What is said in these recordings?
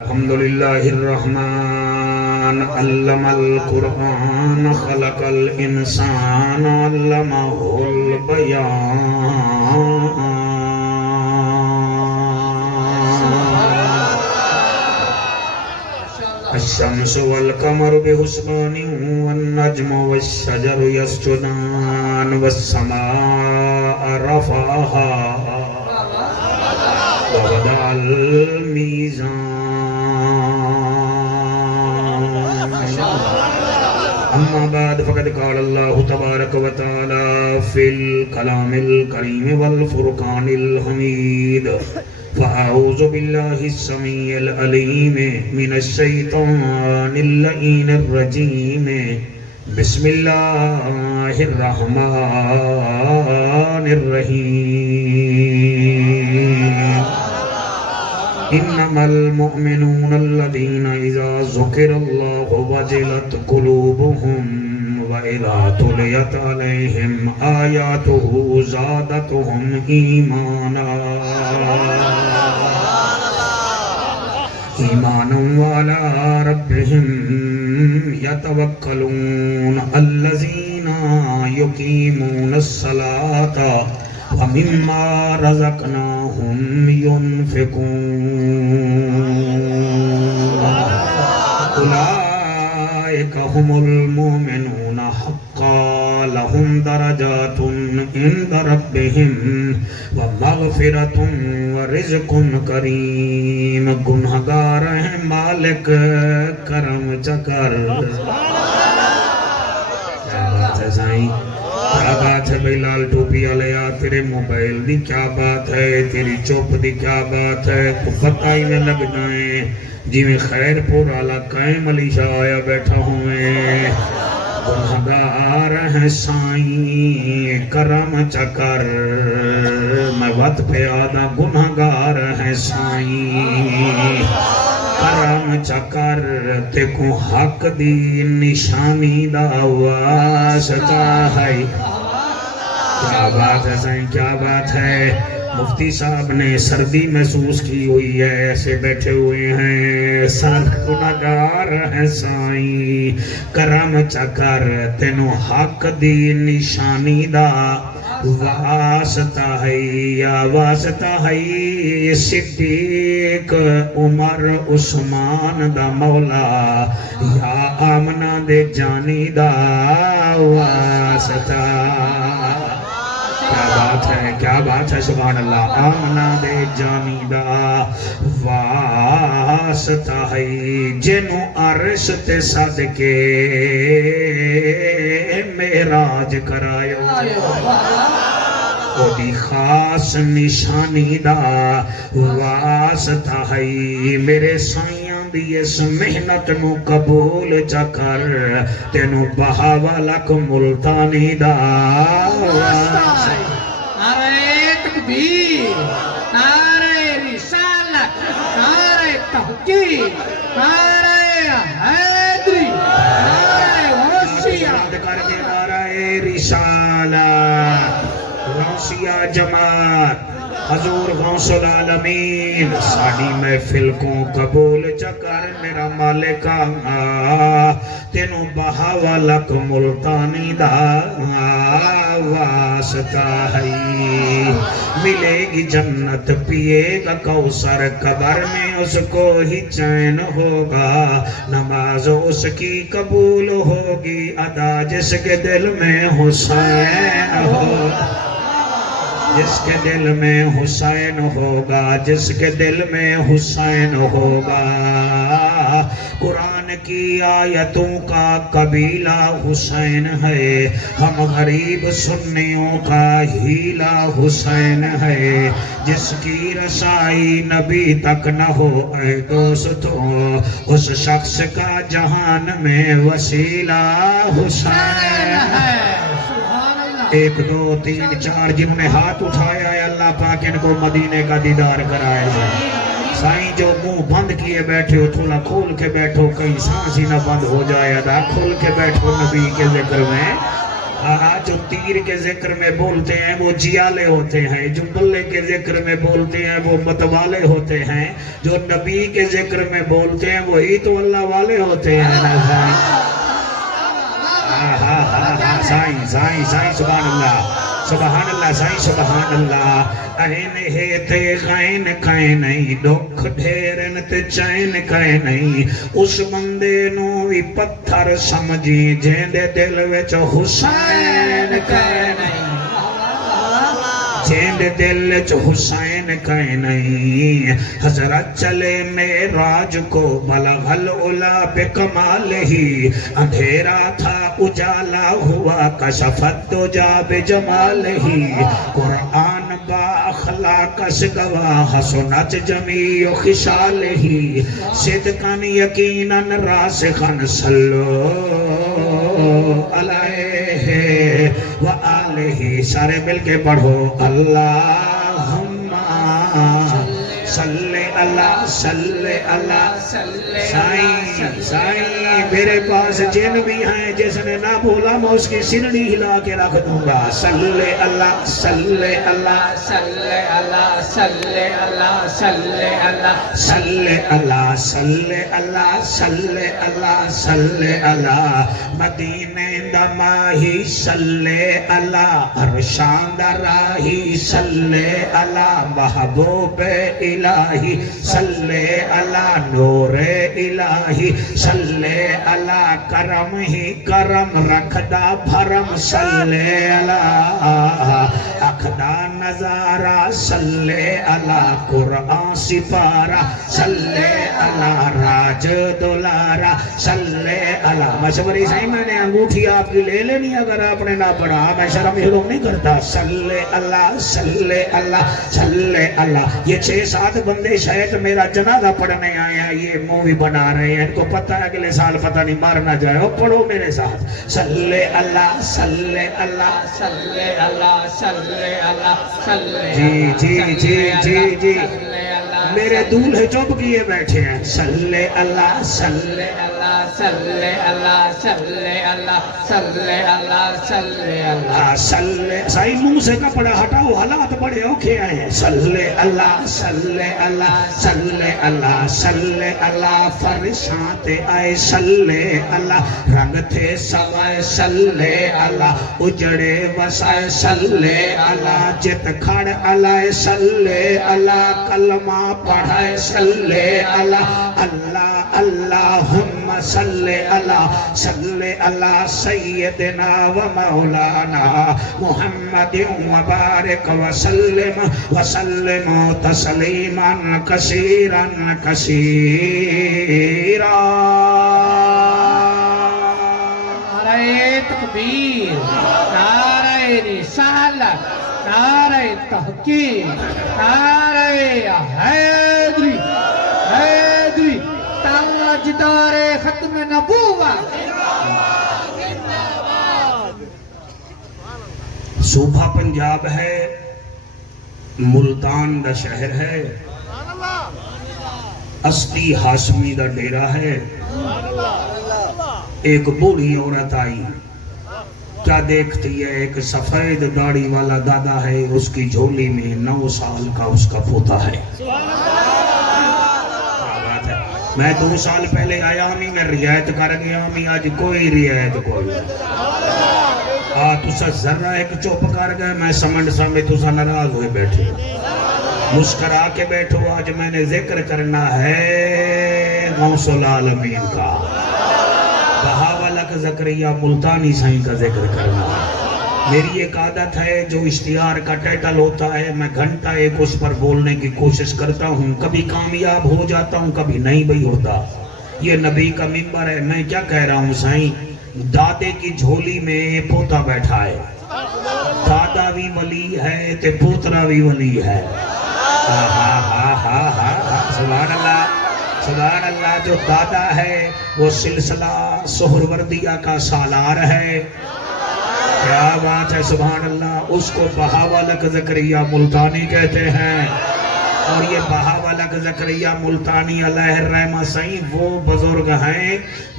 الحمد لله الرحمن علم القرآن خلق الإنسان علمه البيان الشمس والقمر بحسبان والنجم والشجر يسجدان والسماء رفعها ووضع الميزان أما بعد فقد قال الله تبارك وتعالى في الكلام الكريم والفرقان الحميد فأعوذ بالله السميع العليم من الشيطان اللعين الرجيم بسم الله الرحمن الرحيم إنما المؤمنون الذين إذا ذكر الله وجلت قلوبهم وإذا تليت عليهم آياته زادتهم إيمانا وعلى ربهم يتوكلون الذين يقيمون الصلاة ومما رزقناهم ينفقون أولئك هم المؤمنون حقا لهم درجات عند ربهم ومغفرة ورزق کریم گنہگار ہیں مالک کرم چکر کیا بات ہے سائیں کیا بات ہے بھائی لال ٹوپی علیہ تیرے موبائل دی کیا بات ہے تیری چوپ دی کیا بات ہے تو پتائی میں لگ جائیں جی میں خیر پور آلہ قائم علی شاہ آیا بیٹھا ہوئے گنہگار ہیں سائیں کرم چکر میں وقت پہ آدھا گنہگار ہیں سائیں کرم چکر تے کو حق دی نشانی دا واسطہ ہے کیا بات ہے سائیں کیا بات ہے مفتی صاحب نے سردی محسوس کی ہوئی ہے ایسے بیٹھے ہوئے ہیں سخت گنہگار ہیں سائیں کرم چکر تینو حق دی نشانی دا واسطہ ہے یا واسطہ ہے صدیق عمر عثمان دا مولا یا آمنہ دے جانی دا واسطہ کیا بات ہے سبحان اللہ آمنہ دے جانی دا واسطہ ہے جنو عرش تے صدقے معراج کرائے وہ دی خاص نشانی دا واسطہ ہے میرے سائیاں دی اس محنت نو قبول چکر تینو بہاوا لک ملتانی دا نعرہ تکبیر نعرہ رسالت نعرہ تحقیق نعرہ حیدری نعرہ غوثیہ نعرہ رسالت غوثیہ جماعت حضور غوث العالمین ساڑی محفل کو قبول چکر میرا مالکہ تینو بہاوا لک ملتانی دا واسطہ ہے ملے گی جنت پیے گا کوثر قبر میں اس کو ہی چین ہوگا نماز اس کی قبول ہوگی ادا جس کے دل میں حسین ہوگا جس کے دل میں حسین ہوگا جس کے دل میں حسین ہوگا قرآن کی آیتوں کا قبیلہ حسین ہے ہم غریب سنیوں کا ہیلہ حسین ہے جس کی رسائی نبی تک نہ ہو اے دوستو اس شخص کا جہان میں وسیلہ حسین ہے ایک دو تین چار جنہوں نے ہاتھ اٹھایا ہے اللہ پاک ان کو مدینے کا دیدار کرائے سائیں جو منہ بند کیے بیٹھے ہو تھوڑا کھول کے بیٹھو کہیں سانس ہی نہ بند ہو جائے ادا کھول کے بیٹھو نبی کے ذکر میں جو تیر کے ذکر میں بولتے ہیں وہ جیالے ہوتے ہیں، جو گلے کے ذکر میں بولتے ہیں وہ متوالے ہوتے ہیں، جو نبی کے ذکر میں بولتے ہیں وہی تو اللہ والے ہوتے ہیں نا سائیں سائیں سائیں سبحان اللہ سبحان اللہ سائیں سبحان اللہ این ہے تے غین کائیں نہیں دکھ ڈھیرن تے چین کائیں نہیں اس بندے نو بھی پتھر سمجھی جیندے دل وچ حسین کائیں نہیں جیند دل چ حسین کہیں نہیں حضرت چلے معراج کو بلغ العلا بکمال ہی اندھیرا تھا اجالا ہوا کشفت دجا بجمال ہی قرآن با اخلاق گواہ حسنت جمیع خصال ہی صدقاً یقیناً راسخاً صلو علیہ وآلہ سارے مل کے پڑھو اللہم صلی اللہ صلی اللہ سائیں سائیں میرے پاس جن بھی ہیں جس نے نہ بولا میں اس کی سنڑی ہلا کے رکھ دوں گا صلی اللہ صلی اللہ صلی اللہ صلی اللہ صلی اللہ صلی اللہ صلی اللہ صلی اللہ صلی اللہ مدینے دماہی صلی اللہ ارشان راہی صلی اللہ محبوب الہی صلی اللہ نور الہی صلی اللہ کرم ہی کرم رکھدا بھرم صلی اللہ اکھدا نظارہ صلی اللہ قرآن سپارہ صلی اللہ راج دولارہ صلی اللہ مشوری صحیح میں نے انگوٹھی آپ کی لے لینی اگر آپ نے نہ پڑھا میں شرم حلوم نہیں کرتا صلی اللہ صلی اللہ صلی اللہ یہ 6-7 بندے شاید میرا جنازہ پڑھنے آئے ہیں یہ مووی بنا رہے ہیں ان کو پتہ ہے اگلے سال پتہ نہیں مار نہ جائے ہو پڑھو میرے ساتھ صلی اللہ صلی اللہ صلی اللہ صلی اللہ صلی جی میرے دولہے چپ کیے بیٹھے ہیں صلی اللہ صلی اللہ صلی اللہ صلی اللہ صلی اللہ صلی اللہ صلی سائی منہ سے کپڑا ہٹاؤ حالات بڑے اوکھے آئے ہیں صلی اللہ صلی اللہ صلی اللہ صلی اللہ فرشاں آئے صلی اللہ رنگ تھے سوائے صلی اللہ اجڑے وسائے صلی اللہ جت کھڑ علائے صلی اللہ کلمہ پڑھائے صلی اللہ اللہ اللہم صلی اللہ سیدنا و مولانا محمد مبارک وسلم تسلیما کثیرا کثیرا نعرہ تکبیر نعرہ رسالت نعرہ تحقیق نعرہ حیدری حیدری تاجدار ختم نبوت صوبہ پنجاب ہے ملتان دا شہر ہے استی ہاشمی دا ڈیرہ ہے ایک بوڑھی عورت آئی کیا دیکھتی ہے ایک سفید داڑھی والا دادا ہے اس کی جھولی میں 9 سال کا اس کا پوتا ہے میں 2 سال پہلے آیا ہوں میں رعایت کر گیا ہوں آج کوئی رعایت کوئی تسا ذرہ ایک چوپ کر گئے میں سمنڈ سامنے تسا ناراض ہوئے بیٹھے مسکرا کے بیٹھو آج میں نے ذکر کرنا ہے غوث العالمین کا بہاولک زکریا ملتانی سائیں کا ذکر کرنا میری ایک عادت ہے جو اشتہار کا ٹائٹل ہوتا ہے میں گھنٹہ ایک اس پر بولنے کی کوشش کرتا ہوں کبھی کامیاب ہو جاتا ہوں کبھی نہیں بھی ہوتا یہ نبی کا منبر ہے میں کیا کہہ رہا ہوں سائیں دادے کی جھولی میں پوتا بیٹھا ہے دادا بھی ولی ہے تے پوترا بھی ولی ہے سبحان اللہ جو دادا ہے وہ سلسلہ سہروردیہ کا سالار ہے کیا بات ہے سبحان اللہ اس کو بہاولک زکریا ملتانی کہتے ہیں اور یہ بہاولک زکریا ملتانی علیہ الرحمہ سائیں وہ بزرگ ہیں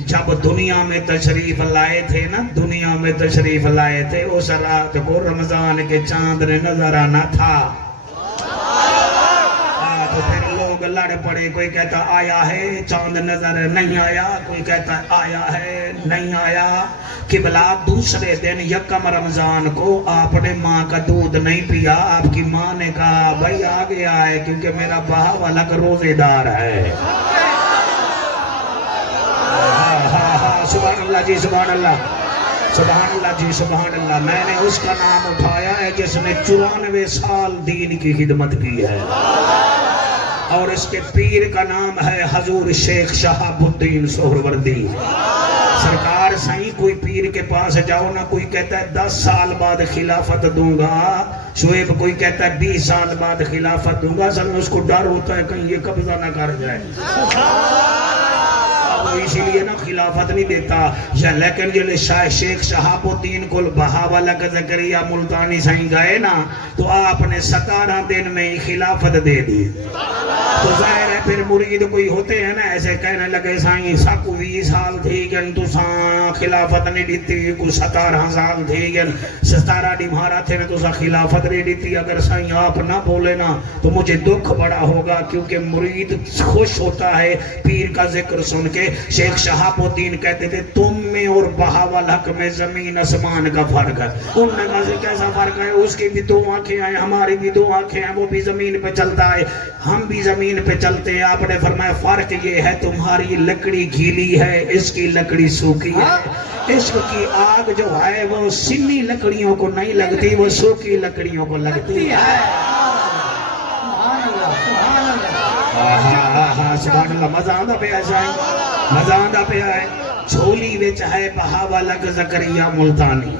جب دنیا میں تشریف لائے تھے نا، دنیا میں تشریف لائے تھے اس رات کو رمضان کے چاند نے نظر آنا تھا، تو پھر لوگ لڑ پڑے، کوئی کہتا آیا ہے چاند نظر نہیں آیا، کوئی کہتا آیا ہے نہیں آیا۔ قبلہ دوسرے دن یکم رمضان کو آپ نے ماں کا دودھ نہیں پیا، آپ کی ماں نے کہا بھائی آ گیا ہے کیونکہ میرا بہاولک روزے دار ہے۔ سبحان اللہ جی، سبحان اللہ، سبحان اللہ جی، سبحان اللہ۔ میں نے اس کا نام اٹھایا ہے جس نے 94 سال دین کی خدمت کی ہے، اور اس کے پیر کا نام ہے حضور شیخ شہاب الدین سہروردی سرکار۔ سائیں کوئی پیر کے پاس جاؤ نا، کوئی کہتا ہے 10 سال بعد خلافت دوں گا، شعیب کوئی کہتا ہے 20 سال بعد خلافت دوں گا، اصل میں اس کو ڈر ہوتا ہے کہیں یہ قبضہ نہ کر جائے، اسی لیے نا خلافت نہیں دیتا۔ لیکن جو شیخ شہاب الدین کو بہاولک زکریا ملتانی سائیں گئے نا، تو آپ نے 17 دن میں ہی خلافت دے دی۔ تو ظاہر ہے پھر مرید کوئی ہوتے ہیں نا ایسے کہنے لگے سائیں ساکو 20 سال تھی گن تو ساں خلافت نہیں دیتی، کو 17 سال تھی گن 17 ڈیمہارا تھے نا تو ساں خلافت نہیں دیتی۔ اگر سائیں آپ نہ بولے نا تو مجھے دکھ بڑا ہوگا، کیونکہ مرید خوش ہوتا ہے پیر کا ذکر سن کے۔ شیخ شہاب الدین کہتے تھے تم میں اور بہاولک میں زمین اسمان کا فرق ہے۔ ان نے کہا کیسا فرق ہے؟ اس کی بھی 2 آنکھیں ہیں، ہماری بھی 2 آنکھیں ہیں، وہ بھی زمین پہ چلتا ہے، ہم بھی زمین پہ چلتے ہیں۔ آپ نے فرمایا فرق یہ ہے تمہاری لکڑی گیلی ہے، اس کی لکڑی سوکھی ہے۔ عشق کی آگ جو ہے وہ سنی لکڑیوں کو نہیں لگتی، وہ سوکھی لکڑیوں کو لگتی ہے۔ سبحان اللہ، مزہ آندا پیا جائے، مزہ آندا پیا ہے۔ جھولی وچ ہے بہاولک زکریا ملتانی،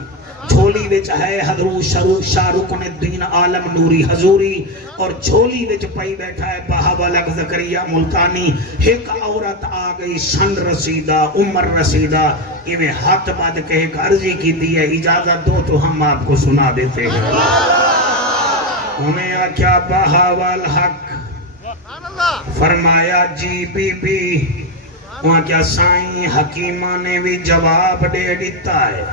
جھولی وچ ہے حضرت شاہ رکن الدین عالم نوری حضوری، اور جھولی وچ پئی بیٹھا ہے بہاولک زکریا ملتانی۔ ایک عورت آ گئی سن رسیدہ، عمر رسیدہ، انہیں ہاتھ باد کے ایک عرضی کی دی ہے، اجازت دو تو ہم آپ کو سنا دیتے ہیں۔ انہیں آکھیا بہاولک، فرمایا جی بی بی، وہاں کیا سائیں حکیمہ نے بھی جواب دے دیتا ہے،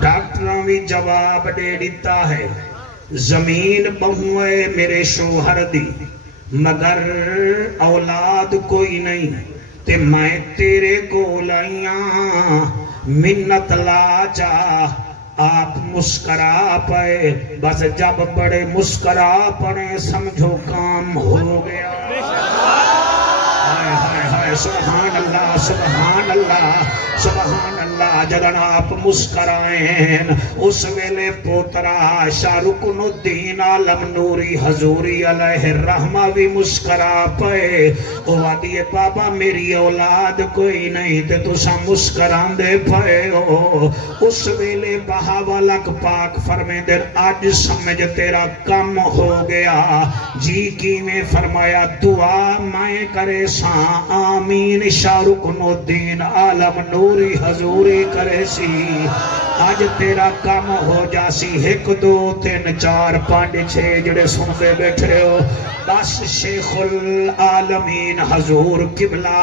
ڈاکٹروں بھی جواب دے دیتا ہے، زمین بہوئے میرے شوہر دی مگر اولاد کوئی نہیں، تے میں تیرے کو لائیاں منت لا جا۔ آپ مسکرا پائے، بس جب بڑے مسکرا پڑے سمجھو کام ہو گیا۔ سبحان اللہ، سبحان اللہ، سبحان اللہ۔ جدن آپ مسکرائیں اس ویلے پوترا شاہ رکن الدین عالم نوری حضوری علیہ الرحمہ بھی مسکرا پائے، وہ آدھیے بابا میری اولاد کوئی نہیں تے تسا مسکران دے پائے ہو۔ اس ویلے بہاولک پاک فرمے دن آج سمجھ تیرا کم ہو گیا جی کی میں فرمایا دعا میں کرے ساں آمین شاہ رکن الدین عالم نوری حضوری کرے سی، آج تیرا کم ہو جاسی۔ 1 2 3 4 5 6 جڑے سنتے بیٹھے ہو، بس شیخ العالمین حضور قبلہ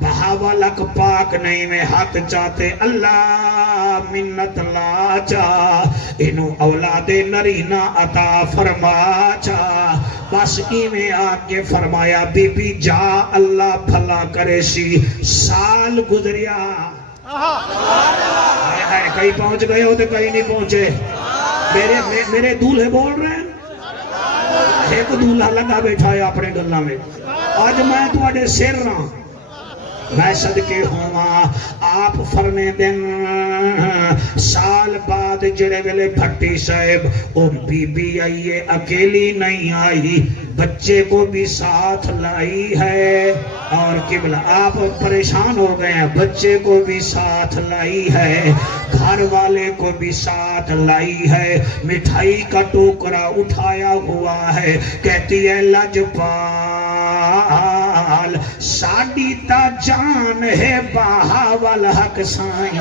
بہاولک پاک نہیں میں ہاتھ چاہتے، اللہ منت لا چاہ، انہوں اولاد نرینہ عطا فرما چاہ۔ بس ایمیں آگے فرمایا بی بی جا اللہ بھلا کرے سی۔ سال گزریا، کہیں پہنچ گئے ہو تو کہیں نہیں پہنچے، میرے دولہے بول رہے ہیں، ایک دولہا لگا بیٹھا ہے اپنے گلہ میں، آج میں تواڈے سر رہا میں صدقے ہوا۔ آپ فرمے دن سال بعد جڑے ویلے بھٹی صاحب او بی بی آئیے، اکیلی نہیں آئی، بچے کو بھی ساتھ لائی ہے، اور قبلہ آپ پریشان ہو گئے ہیں، بچے کو بھی ساتھ لائی ہے، گھر والے کو بھی ساتھ لائی ہے، مٹھائی کا ٹوکرا اٹھایا ہوا ہے، کہتی ہے لجپال ساڈی تا جان ہے بہاولک سائیں،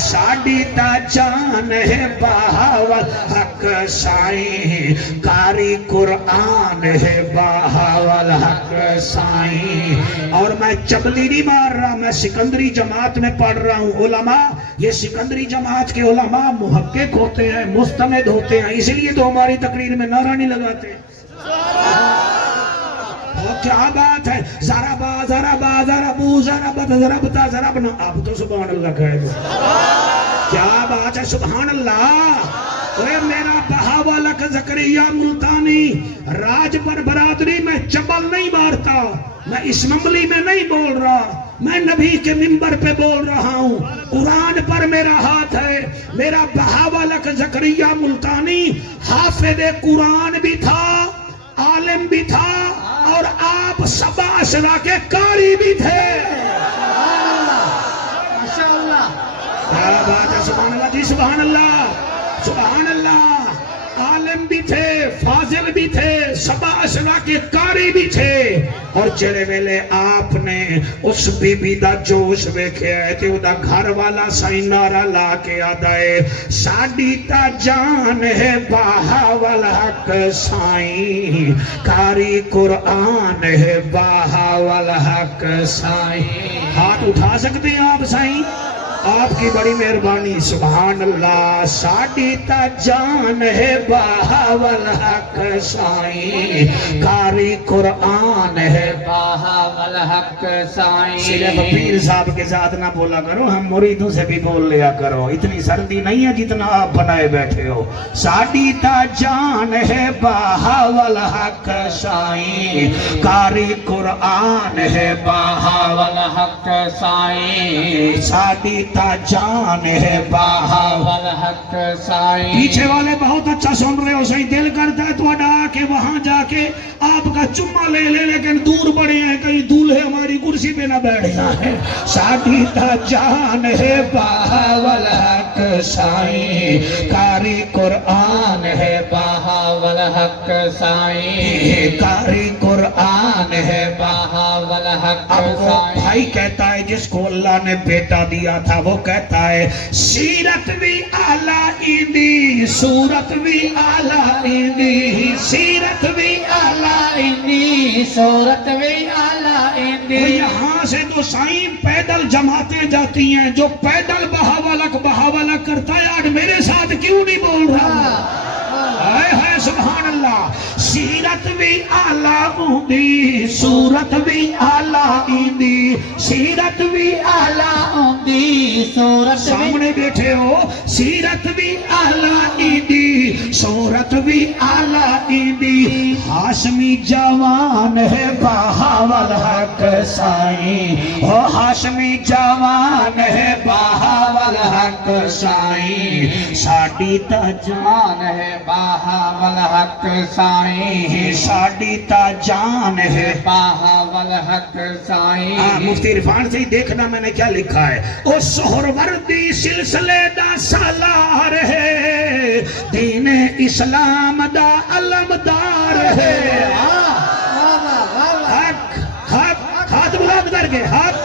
ساڈی تا جان ہے بہاولک حق سائیں قاری قرآن ہے بہاول حق سائیں. اور میں چبلی نہیں مار رہا، میں سکندری جماعت میں پڑھ رہا ہوں. علماء، یہ سکندری جماعت کے علماء محقق ہوتے ہیں، مستند ہوتے ہیں، اس لیے تو ہماری تقریر میں نعرہ نہیں لگاتے. کیا بات ہے، ذرا با ذرا با ذرا بو ذرا بت ذرا بتا ذرا بنا. آپ تو سبحان اللہ کہے گا. کیا بات ہے، سبحان اللہ. اے میرا بہاولک زکریا ملتانی، راج پر برادری میں چبل نہیں مارتا، میں اسمبلی میں نہیں بول رہا، میں نبی کے منبر پہ بول رہا ہوں. قرآن پر میرا ہاتھ ہے. میرا بہاولک زکریا ملتانی حافظ قرآن بھی تھا، عالم بھی تھا، اور آپ سبا اشرا کے قاری بھی تھے. ماشاءاللہ. کیا بات ہے، سبحان اللہ جی، سبحان اللہ، سبحان اللہ. عالم بھی تھے، فاضل بھی تھے، سبا اشرا کے قاری بھی تھے. اور جڑے ویلے آپ نے اس بی بی دا جوش ویکھیا ہے تے او دا گھر والا سائیں نعرہ لا کے آدا ہے، ساڈی تا جان ہے بہاول حق سائیں قاری قرآن ہے بہاول حق سائیں. ہاتھ اٹھا سکتے ہیں آپ سائیں؟ آپ کی بڑی مہربانی. سبحان اللہ. ساڈی تا جان ہے بہاول حق سائیں قاری قرآن ہے بہاول حق سائیں. صرف پیر صاحب کے ساتھ نہ بولا کرو، ہم مریدوں سے بھی بول لیا کرو. اتنی سردی نہیں ہے جتنا آپ بنائے بیٹھے ہو. ساڈی تا جان ہے بہاول حق سائیں قاری قرآن ہے بہاول حق سائیں. ساڈی تا جان ہے بہاول حق سائیں. پیچھے والے بہت اچھا سن رہے ہو، صحیح دل کرتا ہے تو آ کے وہاں جا کے آپ کا چمہ لے لے، لیکن دور بڑے ہیں، کہیں دولہے ہماری کرسی پہ نہ بیٹھ جائے. ساڈی تا جان ہے بہاول حق سائیں قاری قرآن ہے بہاول حق سائیں. قاری قرآن ہے بہاول حق اب وہ سائیں. بھائی کہتا ہے جس کو اللہ نے بیٹا دیا تھا، وہ کہتا ہے سیرت بھی اعلیٰ ایندی، صورت بھی اعلیٰ ایندی، سیرت بھی اعلیٰ ایندی، صورت بھی اعلیٰ ایندی. یہاں سے تو سائیں پیدل جماعتیں جاتی ہیں، جو پیدل بہاولک کرتا ہے آج میرے ساتھ کیوں نہیں بول رہا؟ ہے سبحان اللہ. سیرت بھی اعلیٰ ایندی، صورت بھی اعلیٰ ایندی، سیرت بھی اعلیٰ ایندی. صورت بھی سامنے بیٹھے ہو. سیرت بھی اعلیٰ ایندی، صورت بھی اعلیٰ ایندی. ہاشمی جوان ہے بہاول حق سائیں، او ہاشمی جوان ہے بہاول حق سائیں. ساڈی تا جان ہے بہاول حق سائیں. ساڈی تا جان ہے بہاول حق سائیں. مفتی عرفان سے ہی دیکھنا میں نے کیا لکھا ہے. او سہروردی سلسلے دا سالار ہے، دین اسلام دا علمدار ہے. حق حق ہاتھ بلند کر کے حق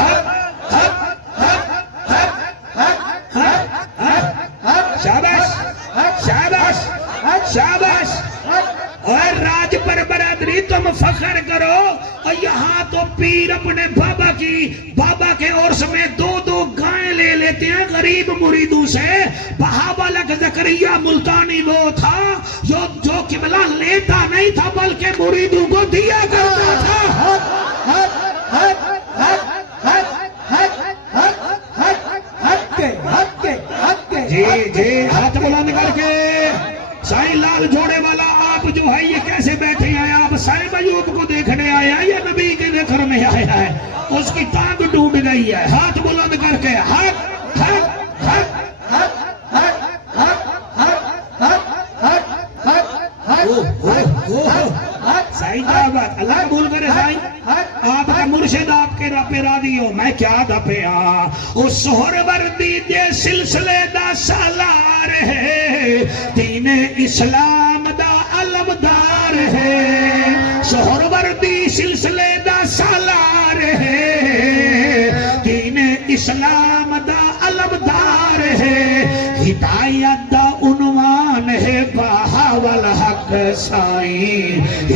حق حق حق حق حق حق. شاباش شاباش شاباش. اور راج پر برادری تم فخر کرو. اور یہاں تو پیر اپنے بابا کے عرس میں دو گائیں لے لیتے ہیں غریب مریدوں سے. بہاولک زکریا ملتانی وہ تھا جو قبلہ لیتا نہیں تھا بلکہ مریدوں کو دیا کرتا تھا. جی جی ہاتھ بلند کر کے. سائیں لال جوڑے والا آپ جو ہے یہ کیسے بیٹھے ہیں؟ آپ سائیں ایوب کو دیکھنے آیا ہے یا نبی کے ذکر میں آیا ہے؟ اس کی ٹانگ ٹوٹ گئی ہے. ہاتھ بلند کر کے حق حق حق حق حق حق حق. سائیں کیا بات، اللہ قبول کرے. سائیں آپ کا مرشد آپ کے پہ راضی ہو، میں کیا دا پہ او سہروردی دے سلسلے دا سالار ہے، دین اسلام دا علمدار ہے. سہروردی سلسلے دا سالار ہے، دین اسلام دا علمدار ہے. ہدایت دا عنوان ہے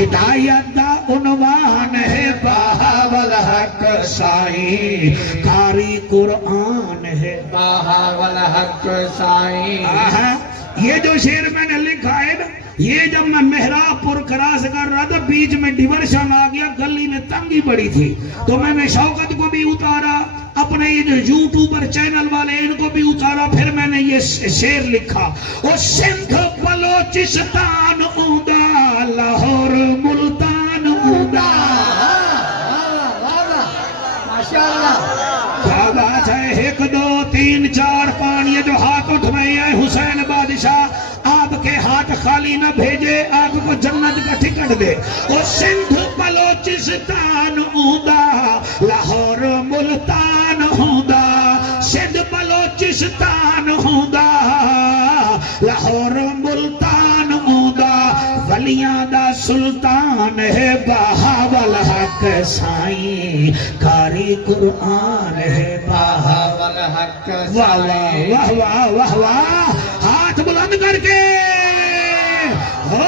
ہدایت دا عنوان ہے بہاول حق سائیں قاری قرآن ہے بہاول حق سائیں آہا یہ جو شعر میں نے لکھا ہے نا یہ جب میں محراب پر کراس کر رہا تھا بیچ میں ڈیورشن آ گیا گلی میں تنگی بڑی تھی تو میں نے شوکت کو بھی اتارا اپنے یہ جو یوٹیوبر چینل والے ان کو بھی اتارا پھر میں نے یہ شعر لکھا وہ سندھ بلوچستان اوندا لاہور ملتان اوندا ماشاءاللہ کیا بات ہے 1 2 3 4 5 یہ جو ہاتھ اٹھ رہے ہیں حسین بادشاہ آپ کے ہاتھ خالی نہ بھیجے آپ کو جنت کا ٹکٹ دے وہ سندھ بلوچستان اوندا لاہور ملتان اوندا سندھ بلوچستان اوندا لاہور ملتان اوندا ولیاں دا سلطان ہے بہاول حق سائیں قاری قرآن ہے بہاول حق واہ واہ واہ واہ واہ واہ ہاتھ بلند کر کے ہو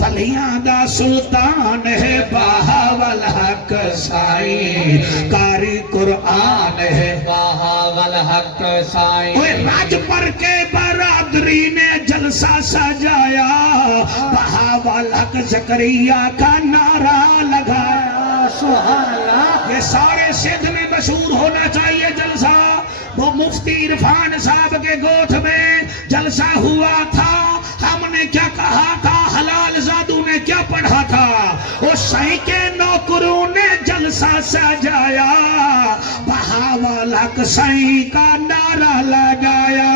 ولیاں دا سلطان ہے بہاول حق سائیں قاری قرآن ہے بہاول حق سائیں راج پر کے برادری نے جلسہ سجایا بہاول حق زکریا کا نعرہ لگایا سبحان اللہ یہ سارے سندھ میں مشہور ہونا چاہیے جلسہ وہ مفتی عرفان صاحب کے گوٹھ میں جلسہ ہوا تھا ہم نے کیا کہا تھا حلال زادو نے کیا پڑھا تھا وہ سائیں کے نوکروں نے جلسہ سجایا بہاول حق سائیں کا نعرہ لگایا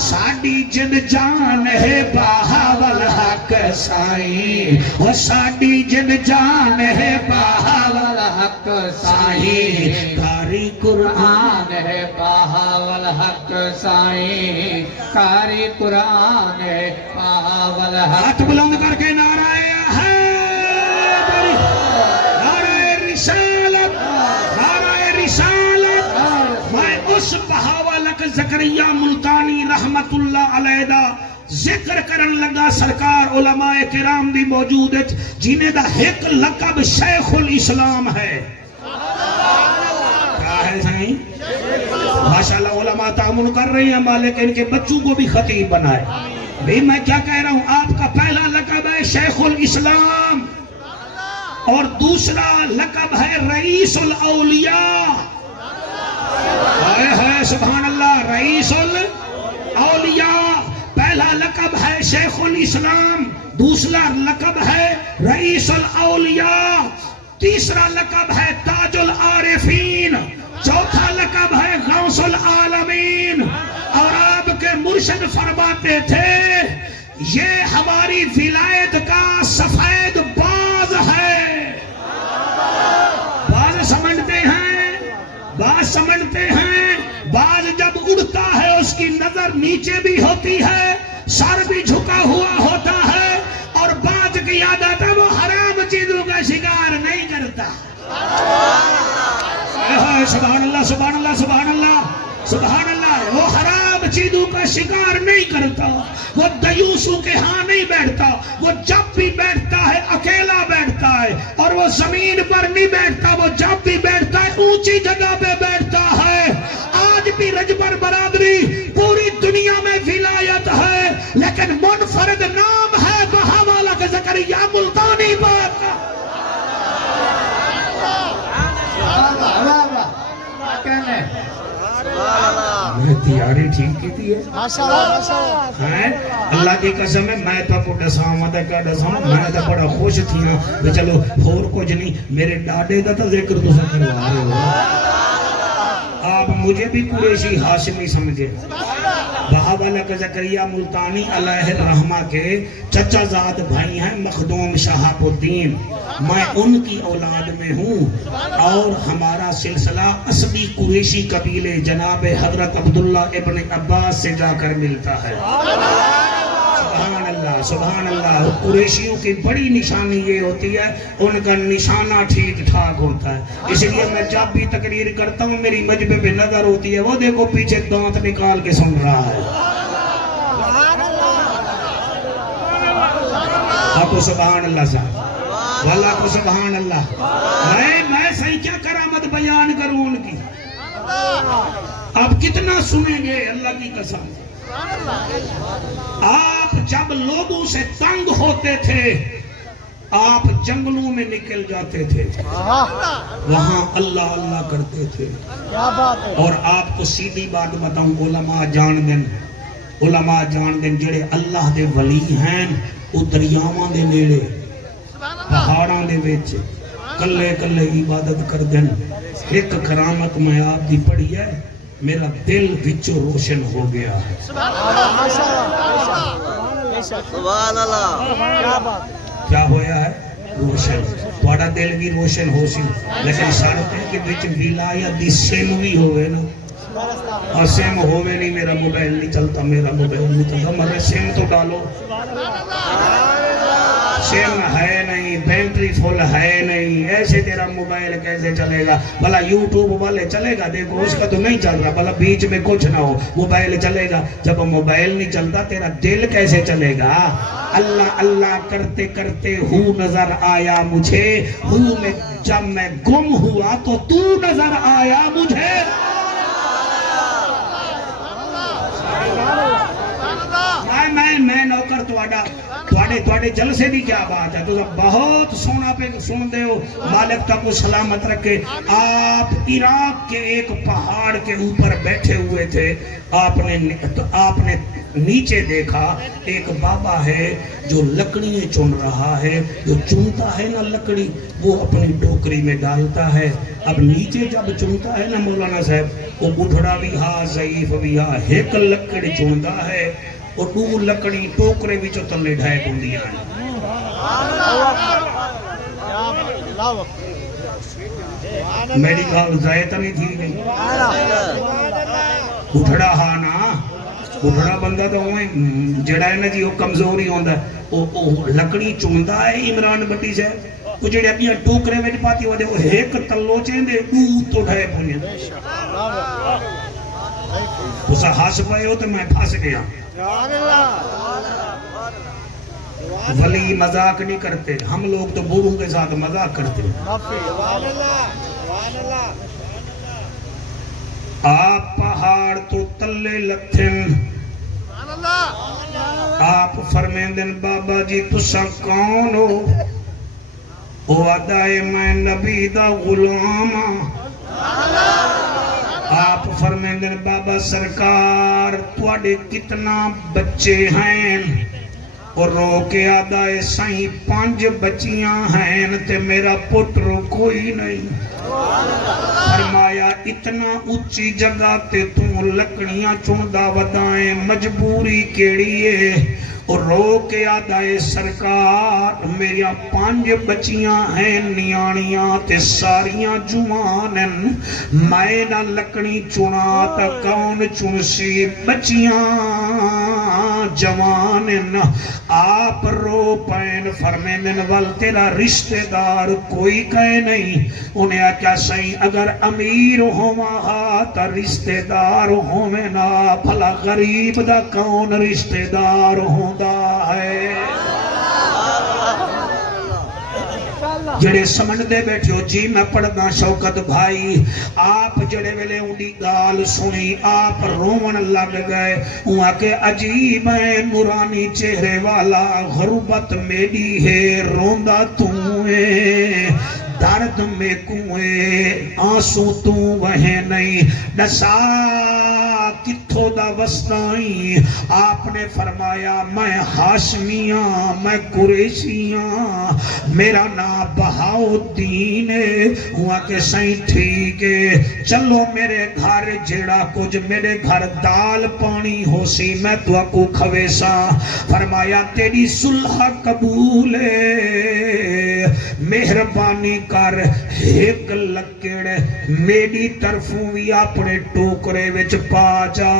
ساڈی جن جان ہے بہاول حق سائیں وہ ساڈی جن جان ہے بہاول حق سائیں قاری قرآن ہے بہاول حق سائیں قاری قرآن ہے بہاول حق ہاتھ بلند کر کے نعرہ حیدری نعرہ رسالت نعرہ رسالت میں اس بہاول حق زکریا ملتانی رحمت اللہ علیہ دا ذکر کرن لگا سرکار علماء کرام دی موجود ہے جنہیں دا ایک لقب شیخ الاسلام ہے کیا ہے سائیں ماشاءاللہ علماء تعاون کر رہے ہیں مالک ان کے بچوں کو بھی خطیب بنائے بھی میں کیا کہہ رہا ہوں آپ کا پہلا لقب ہے شیخ الاسلام اور دوسرا لقب ہے رئیس الاولیاء ہے سبحان اللہ رئیس الاولیاء پہلا لقب ہے شیخ الاسلام دوسرا لقب ہے رئیس الاولیاء تیسرا لقب ہے تاج العارفین چوتھا لقب ہے غوث العالمین اور آپ کے مرشد فرماتے تھے یہ ہماری ولایت کا سفید باز ہے باز سمجھتے ہیں باز جب اڑتا ہے اس کی نظر نیچے بھی ہوتی ہے سر بھی جھکا ہوا ہوتا ہے اور باز کی عادت ہے وہ حرام چیزوں کا شکار نہیں کرتا سبحان اللہ سبحان اللہ سبحان اللہ سبحان اللہ وہ حرام چیزوں کا شکار نہیں کرتا وہ دیوسوں کے ہاں نہیں بیٹھتا وہ جب بھی بیٹھتا ہے اکیلا بیٹھتا ہے اور وہ زمین پر نہیں بیٹھتا وہ جب بھی بیٹھتا ہے اونچی جگہ پہ بیٹھتا ہے آج بھی رجبر برادری پوری دنیا میں ولایت ہے لیکن منفرد نام ہے بہاول حق زکریا ملتانی پاک کا میں تیاری ٹھیک کی تھی ہے اللہ کی قسم ہے میں تو کو ڈساواں تے کا ڈساواں میں تو بڑا خوش تھی ہوں چلو اور کچھ نہیں میرے ڈاڈے دا تو ذکر تو کروا رہے ہو آپ مجھے بھی قریشی ہاشمی سمجھے بہاول حق زکریا ملتانی علیہ الرحمہ کے چچا زاد بھائی ہیں مخدوم شہاب الدین میں ان کی اولاد میں ہوں اور ہمارا سلسلہ اصلی قریشی قبیلے جناب حضرت عبداللہ ابن عباس سے جا کر ملتا ہے سبحان اللہ قریشیوں کی بڑی نشانی یہ ہوتی ہے ان کا نشانہ ٹھیک ٹھاک ہوتا ہے اس لیے میں جب بھی تقریر کرتا ہوں میری مجبے پہ نظر ہوتی ہے وہ دیکھو پیچھے دانت نکال کے سن رہا ہے آپ کو سبحان اللہ صاحب واللہ کو سبحان اللہ. میں صحیح کیا کرامت بیان کروں ان کی. آپ کتنا سنیں گے اللہ کی قسم. آپ جب لوگوں سے تنگ ہوتے تھے آپ جنگلوں میں نکل جاتے تھے, وہاں اللہ اللہ کرتے تھے. اور آپ کو سیدھی بات بتاؤں, علماء جان دیں جڑے اللہ دے ولی ہیں وہ دریاواں دے نیڑے پہاڑاں دے وچ کلے کلے عبادت کر دیں. ایک کرامت میں آپ دی پڑھی ہے, میرا دل وچوں روشن ہو گیا ہے. سبحان اللہ. کیا ہویا ہے؟ روشن. تھوڑا دل بھی روشن ہو سی, لیکن سارے کے وچ ولایت دی سم بھی ہوئے نا. اور سم ہوئے نہیں, میرا موبائل نہیں چلتا, میرا موبائل نہیں چلتا. مگر سم تو ڈالو. سم ہے نہیں, بیٹری فل ہے نہیں, ایسے تیرا موبائل کیسے چلے گا؟ بھلا یوٹیوب والے چلے گا, دیکھو اس کا تو نہیں چل رہا. بھلا بیچ میں کچھ نہ ہو, موبائل چلے گا. جب موبائل نہیں چلتا تیرا دل کیسے چلے گا؟ اللہ اللہ کرتے کرتے ہوں نظر آیا مجھے, ہوں میں جب میں گم ہوا تو تو نظر آیا مجھے. میں نوکر تواڈے جلسے دی کیا بات ہے؟ تو بہت سونا پہ سن دے ہو. مالک تک کو سلامت رکھے. آپ عراق کے ایک پہاڑ کے اوپر بیٹھے ہوئے تھے. آپ نے نیچے دیکھا ایک بابا ہے جو لکڑیاں چن رہا ہے. جو چنتا ہے نا لکڑی, وہ اپنی ٹوکری میں ڈالتا ہے. اب نیچے جب چنتا ہے نا مولانا صاحب, وہ بڈھڑا بھی ہاں ضعیف بھی ہاں, ایک لکڑی چنتا ہے اور دو لکڑی ٹوکرے وچوں تلے ڈھائے ہوندیاں ہیں. میری گل ضائع تو نہیں تھی گئی. بڈھڑا ہاں نا, بڈھڑا بندہ تو جڑا ہے نا جی وہ کمزور ہی ہوندا ہے. وہ لکڑی چندا ہے عمران بٹی سے, وہ جڑے اپنی ٹوکرے وچ پاتی ہوندے وہ ایک تلو چیندے او تو ڈھائے پوندے. تساں ہس پئے ہو تے میں پھس گیا. ولی مذاق نہیں کرتے, ہم لوگ تو بوڑھوں کے ساتھ مذاق کرتے ہیں. آپ پہاڑ تو تلے لتھن, آپ فرمیندن بابا جی تساں کون ہو؟ وہ آدھائے میں نبی دا غلام ہاں. آپ فرمیندن بابا سرکار تواڈے کتنا بچے ہیں؟ اور رو کے آدھائے سائیں 5 بچیاں ہیں تے میرا پتر کوئی نہیں. فرمایا اتنا اونچی جگہ تے تو لکڑیاں چندا ودائیں, مجبوری کیڑی ہے؟ اور رو کے آدھائے سرکار میرا 5 بچیاں ہیں نیانیاں تے ساریاں جوان ہیں, میں نہ لکڑی چنا تا کون چنسی؟ بچیاں جوان ہیں. آپ رو پین فرمیندن ول تیرا رشتہ دار کوئی کہے نہیں. انہیں آکیا سائیں اگر امیر ہوا تا رشتہ دار ہوئے نا, بھلا غریب دا کون رشتہ دار ہوندا ہے؟ جڑے سمجھدے بیٹھے ہو جی میں پڑھنا شوکت بھائی, آپ جڑے ویلے انہی گال سنی آپ رومن لگ گئے. وہاں کے عجیب ہے نورانی چہرے والا, غربت میری ہے روندہ تو ہے, درد میں کنویں آنسو تو وہیں نہیں, ڈسا کتھو دا وسطائیں. آپ نے فرمایا میں ہاشمیاں میں قریشیاں, میرا نام بہاؤدین ہے. ہوا کہ سائیں ٹھیک ہے چلو میرے گھر جیڑا کچھ میرے گھر دال پانی ہو سی میں تو کو کھویسا. فرمایا تیری صلح قبول ہے, مہربانی کر ایک لکڑ میری طرفوں بھی اپنے ٹوکرے وچ پا جا.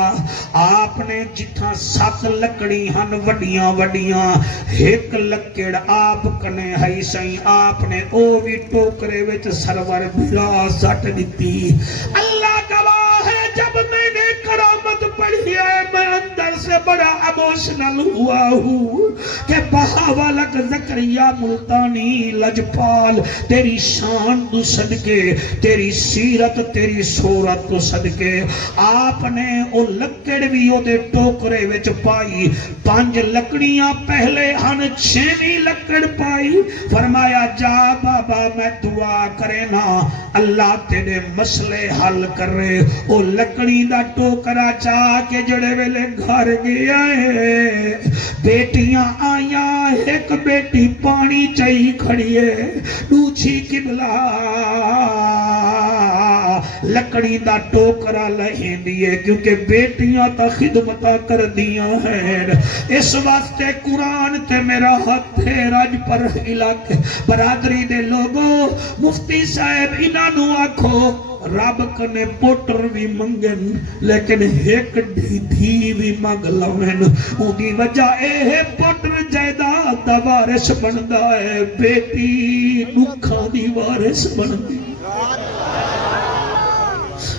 آپ نے جتھاں 7 لکڑی ہن وڈیاں وڈیاں, ایک لکڑ آپ کنے ہے سائیں, آپ نے او بھی ٹوکرے وچ سرور بلا سٹ دیتی. اللہ گواہ ہے جب میں نے کرامت پڑھی ہے میں اندر سے بڑا ایموشنل ہوا ہوں کہ بہاولک زکریا ملتانی لجپال تیری شان تو صدقے، تیری سیرت تیری صورت تو صدقے آپ نے او لکڑ بھی او دے ٹوکرے وچ پائی، 5 لکڑیاں پہلے ہن 6ویں لکڑ پائی، فرمایا جا بابا میں دعا کرے نا اللہ تیرے مسئلے حل کر رہے۔ او لکڑی دا ٹوکرا چاہ کے جڑے ویلے گھر گیا ہے، بیٹیاں آیاں، ایک بیٹی پانی چاہی کھڑی ہے، دوسری قبلہ لکڑی دا ٹوکرا لہیں دیئے، کیونکہ بیٹیاں تا خدمتہ کر دیاں ہیں۔ اس واسطے قرآن تے میرا ہاتھ ہے راج پر علاقے برادری دے لوگوں، مفتی صاحب انہوں آکھو رب کنے پوٹر بھی منگن لیکن ایک دھی بھی منگ لوین، ان دی وجہ اے ہے پوٹر جائیداد دا وارث بندا ہے، بیٹی نکھاں دی وارث بندی۔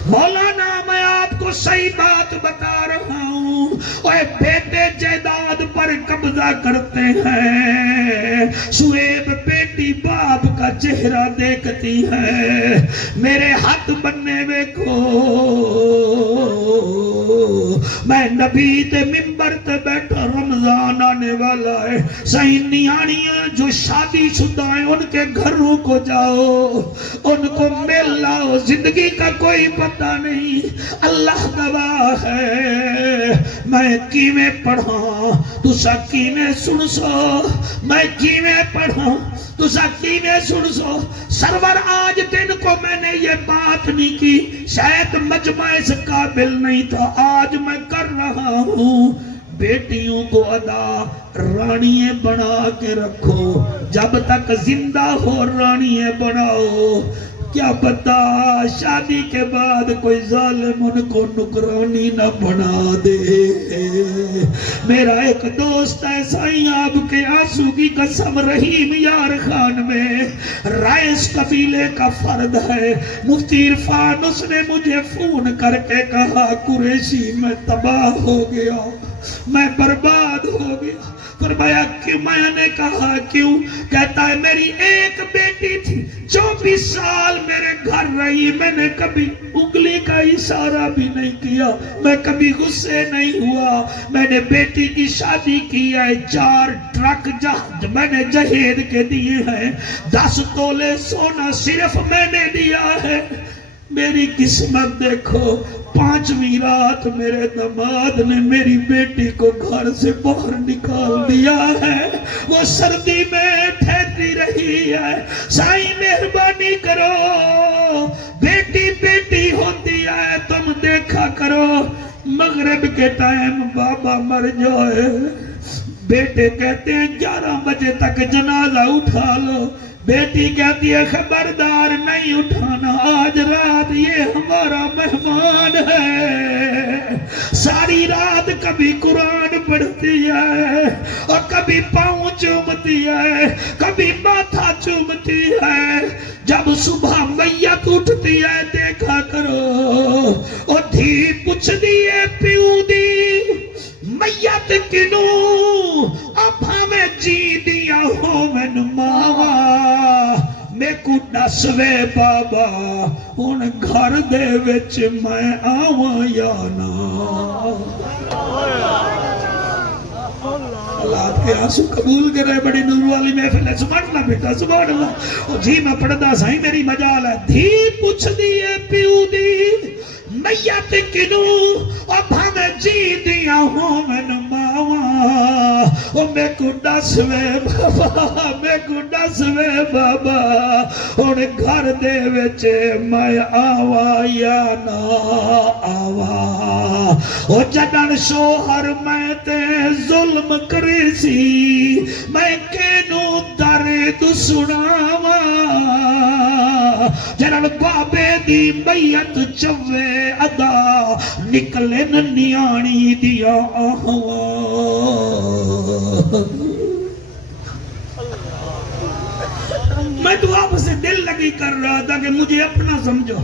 مولانا میں آپ کو صحیح بات بتا رہا ہوں، اوے بیٹے جائیداد پر قبضہ کرتے ہیں، شعیب بیٹی باپ کا چہرہ دیکھتی ہے، میرے ہاتھ بننے ویکھو میں نبی تے ممبر تے بیٹھا، رمضان آنے والا ہے، صحیح نیانیاں جو شادی شدہ ہیں ان کے گھروں کو جاؤ، ان کو مل لاؤ، زندگی کا کوئی پتہ نہیں، اللہ گواہ ہے میں کیویں پڑھاں تسا کیویں سن سو، میں کیویں پڑھاں تسا کیویں سن سو۔ سرور آج دن کو میں نے یہ بات نہیں کی، شاید مجمع اس قابل نہیں تھا، آج میں کر رہا ہوں، بیٹیوں کو ادا رانیے بنا کے رکھو، جب تک زندہ ہو رانیے بناؤ، کیا پتا شادی کے بعد کوئی ظالم ان کو نکرانی نہ بنا دے۔ میرا ایک دوست ہے سائیں آپ کے آنسو کی قسم، رحیم یار خان میں رائس قبیلے کا فرد ہے، مفتی عرفان، اس نے مجھے فون کر کے کہا قریشی میں تباہ ہو گیا، میں برباد ہو گیا۔ فرمایا کہ میں نے کہا کیوں؟ کہتا ہے میری ایک بیٹی تھی 24 سال میرے گھر رہی، میں نے کبھی انگلی کا اشارہ بھی نہیں کیا، میں کبھی غصے نہیں ہوا، میں نے بیٹی کی شادی کی ہے، 4 ٹرک جہاز میں نے جہیز کے دیے ہیں، 10 تولے سونا صرف میں نے دیا ہے۔ میری قسمت دیکھو، 5ویں رات میرے داماد نے میری بیٹی کو گھر سے باہر نکال دیا ہے، وہ سردی میں ٹھہرتی رہی ہے۔ سائیں مہربانی کرو، بیٹی بیٹی ہوتی ہے، تم دیکھا کرو، مغرب کے ٹائم بابا مر جائے، بیٹے کہتے ہیں 11 بجے تک جنازہ اٹھا لو، بیٹی کہتی ہے خبردار نہیں اٹھانا، آج رات یہ ہمارا مہمان ہے۔ ساری رات کبھی قرآن پڑھتی ہے اور کبھی پاؤں چومتی ہے، کبھی ماتھا چومتی ہے، جب صبح میت اٹھتی ہے دیکھا کرو، اور دھی پوچھ دیئے پیو دی میت کنوں، اب ہمیں جی دیا ہو میں ماوا، میں کو دسوے بابا ان گھر دے وچ میں آواں یا نا۔ اللہ آپ کے آنسو قبول کرے، بڑی نور والی محفل ہے، سبحان اللہ بیٹا سبحان اللہ۔ جی میں پڑھدا سائیں میری مجال ہے، دھی پوچھ دیئے پیو دی میت کنوں، اب ہمیں جی دیا ہوں میں ماوا، او میں کو دسوے بابا، میں کو دسوے بابا ان گھر دے وچ میں آوا یا نہ آوا۔ او جدن شوہر میں تے ظلم کرے سی، میں کینوں درد سناواں، جنن بابے دی میت چوے ادا نکلن نیانی دیا آہواں۔ میں تو آپ سے دل لگی کر رہا تھا کہ مجھے اپنا سمجھو،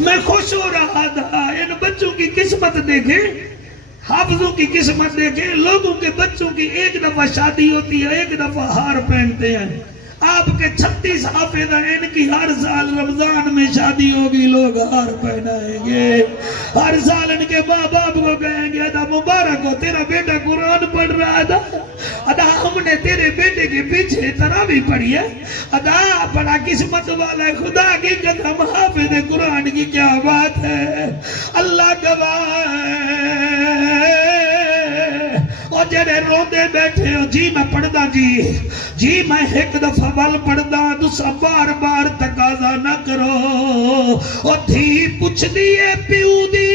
میں خوش ہو رہا تھا ان بچوں کی قسمت دیکھیں، حافظوں کی قسمت دیکھیں، لوگوں کے بچوں کی ایک دفعہ شادی ہوتی ہے، ایک دفعہ ہار پہنتے ہیں۔ آپ کے 36 حافظ ہیں، ان کی ہر سال رمضان میں شادی ہوگی، لوگ ہار پہنائیں گے، ہر سال ان کے ماں باپ کو کہیں گے ادا مبارک ہو تیرا بیٹا قرآن پڑھ رہا تھا، ادا ہم نے تیرے بیٹے کے پیچھے تراویح پڑھی ہے، ادا بڑا قسمت والا ہے، خدا کی قسم حافظ قرآن کی کیا بات ہے، اللہ گواہ ہے۔ اور جڑے روندے بیٹھے ہو جی میں پڑھدا جی میں ایک دفعہ بل پڑھدا تسا بار بار تقاضا نہ کرو۔ اور دھی پوچھ دیئے پیو دی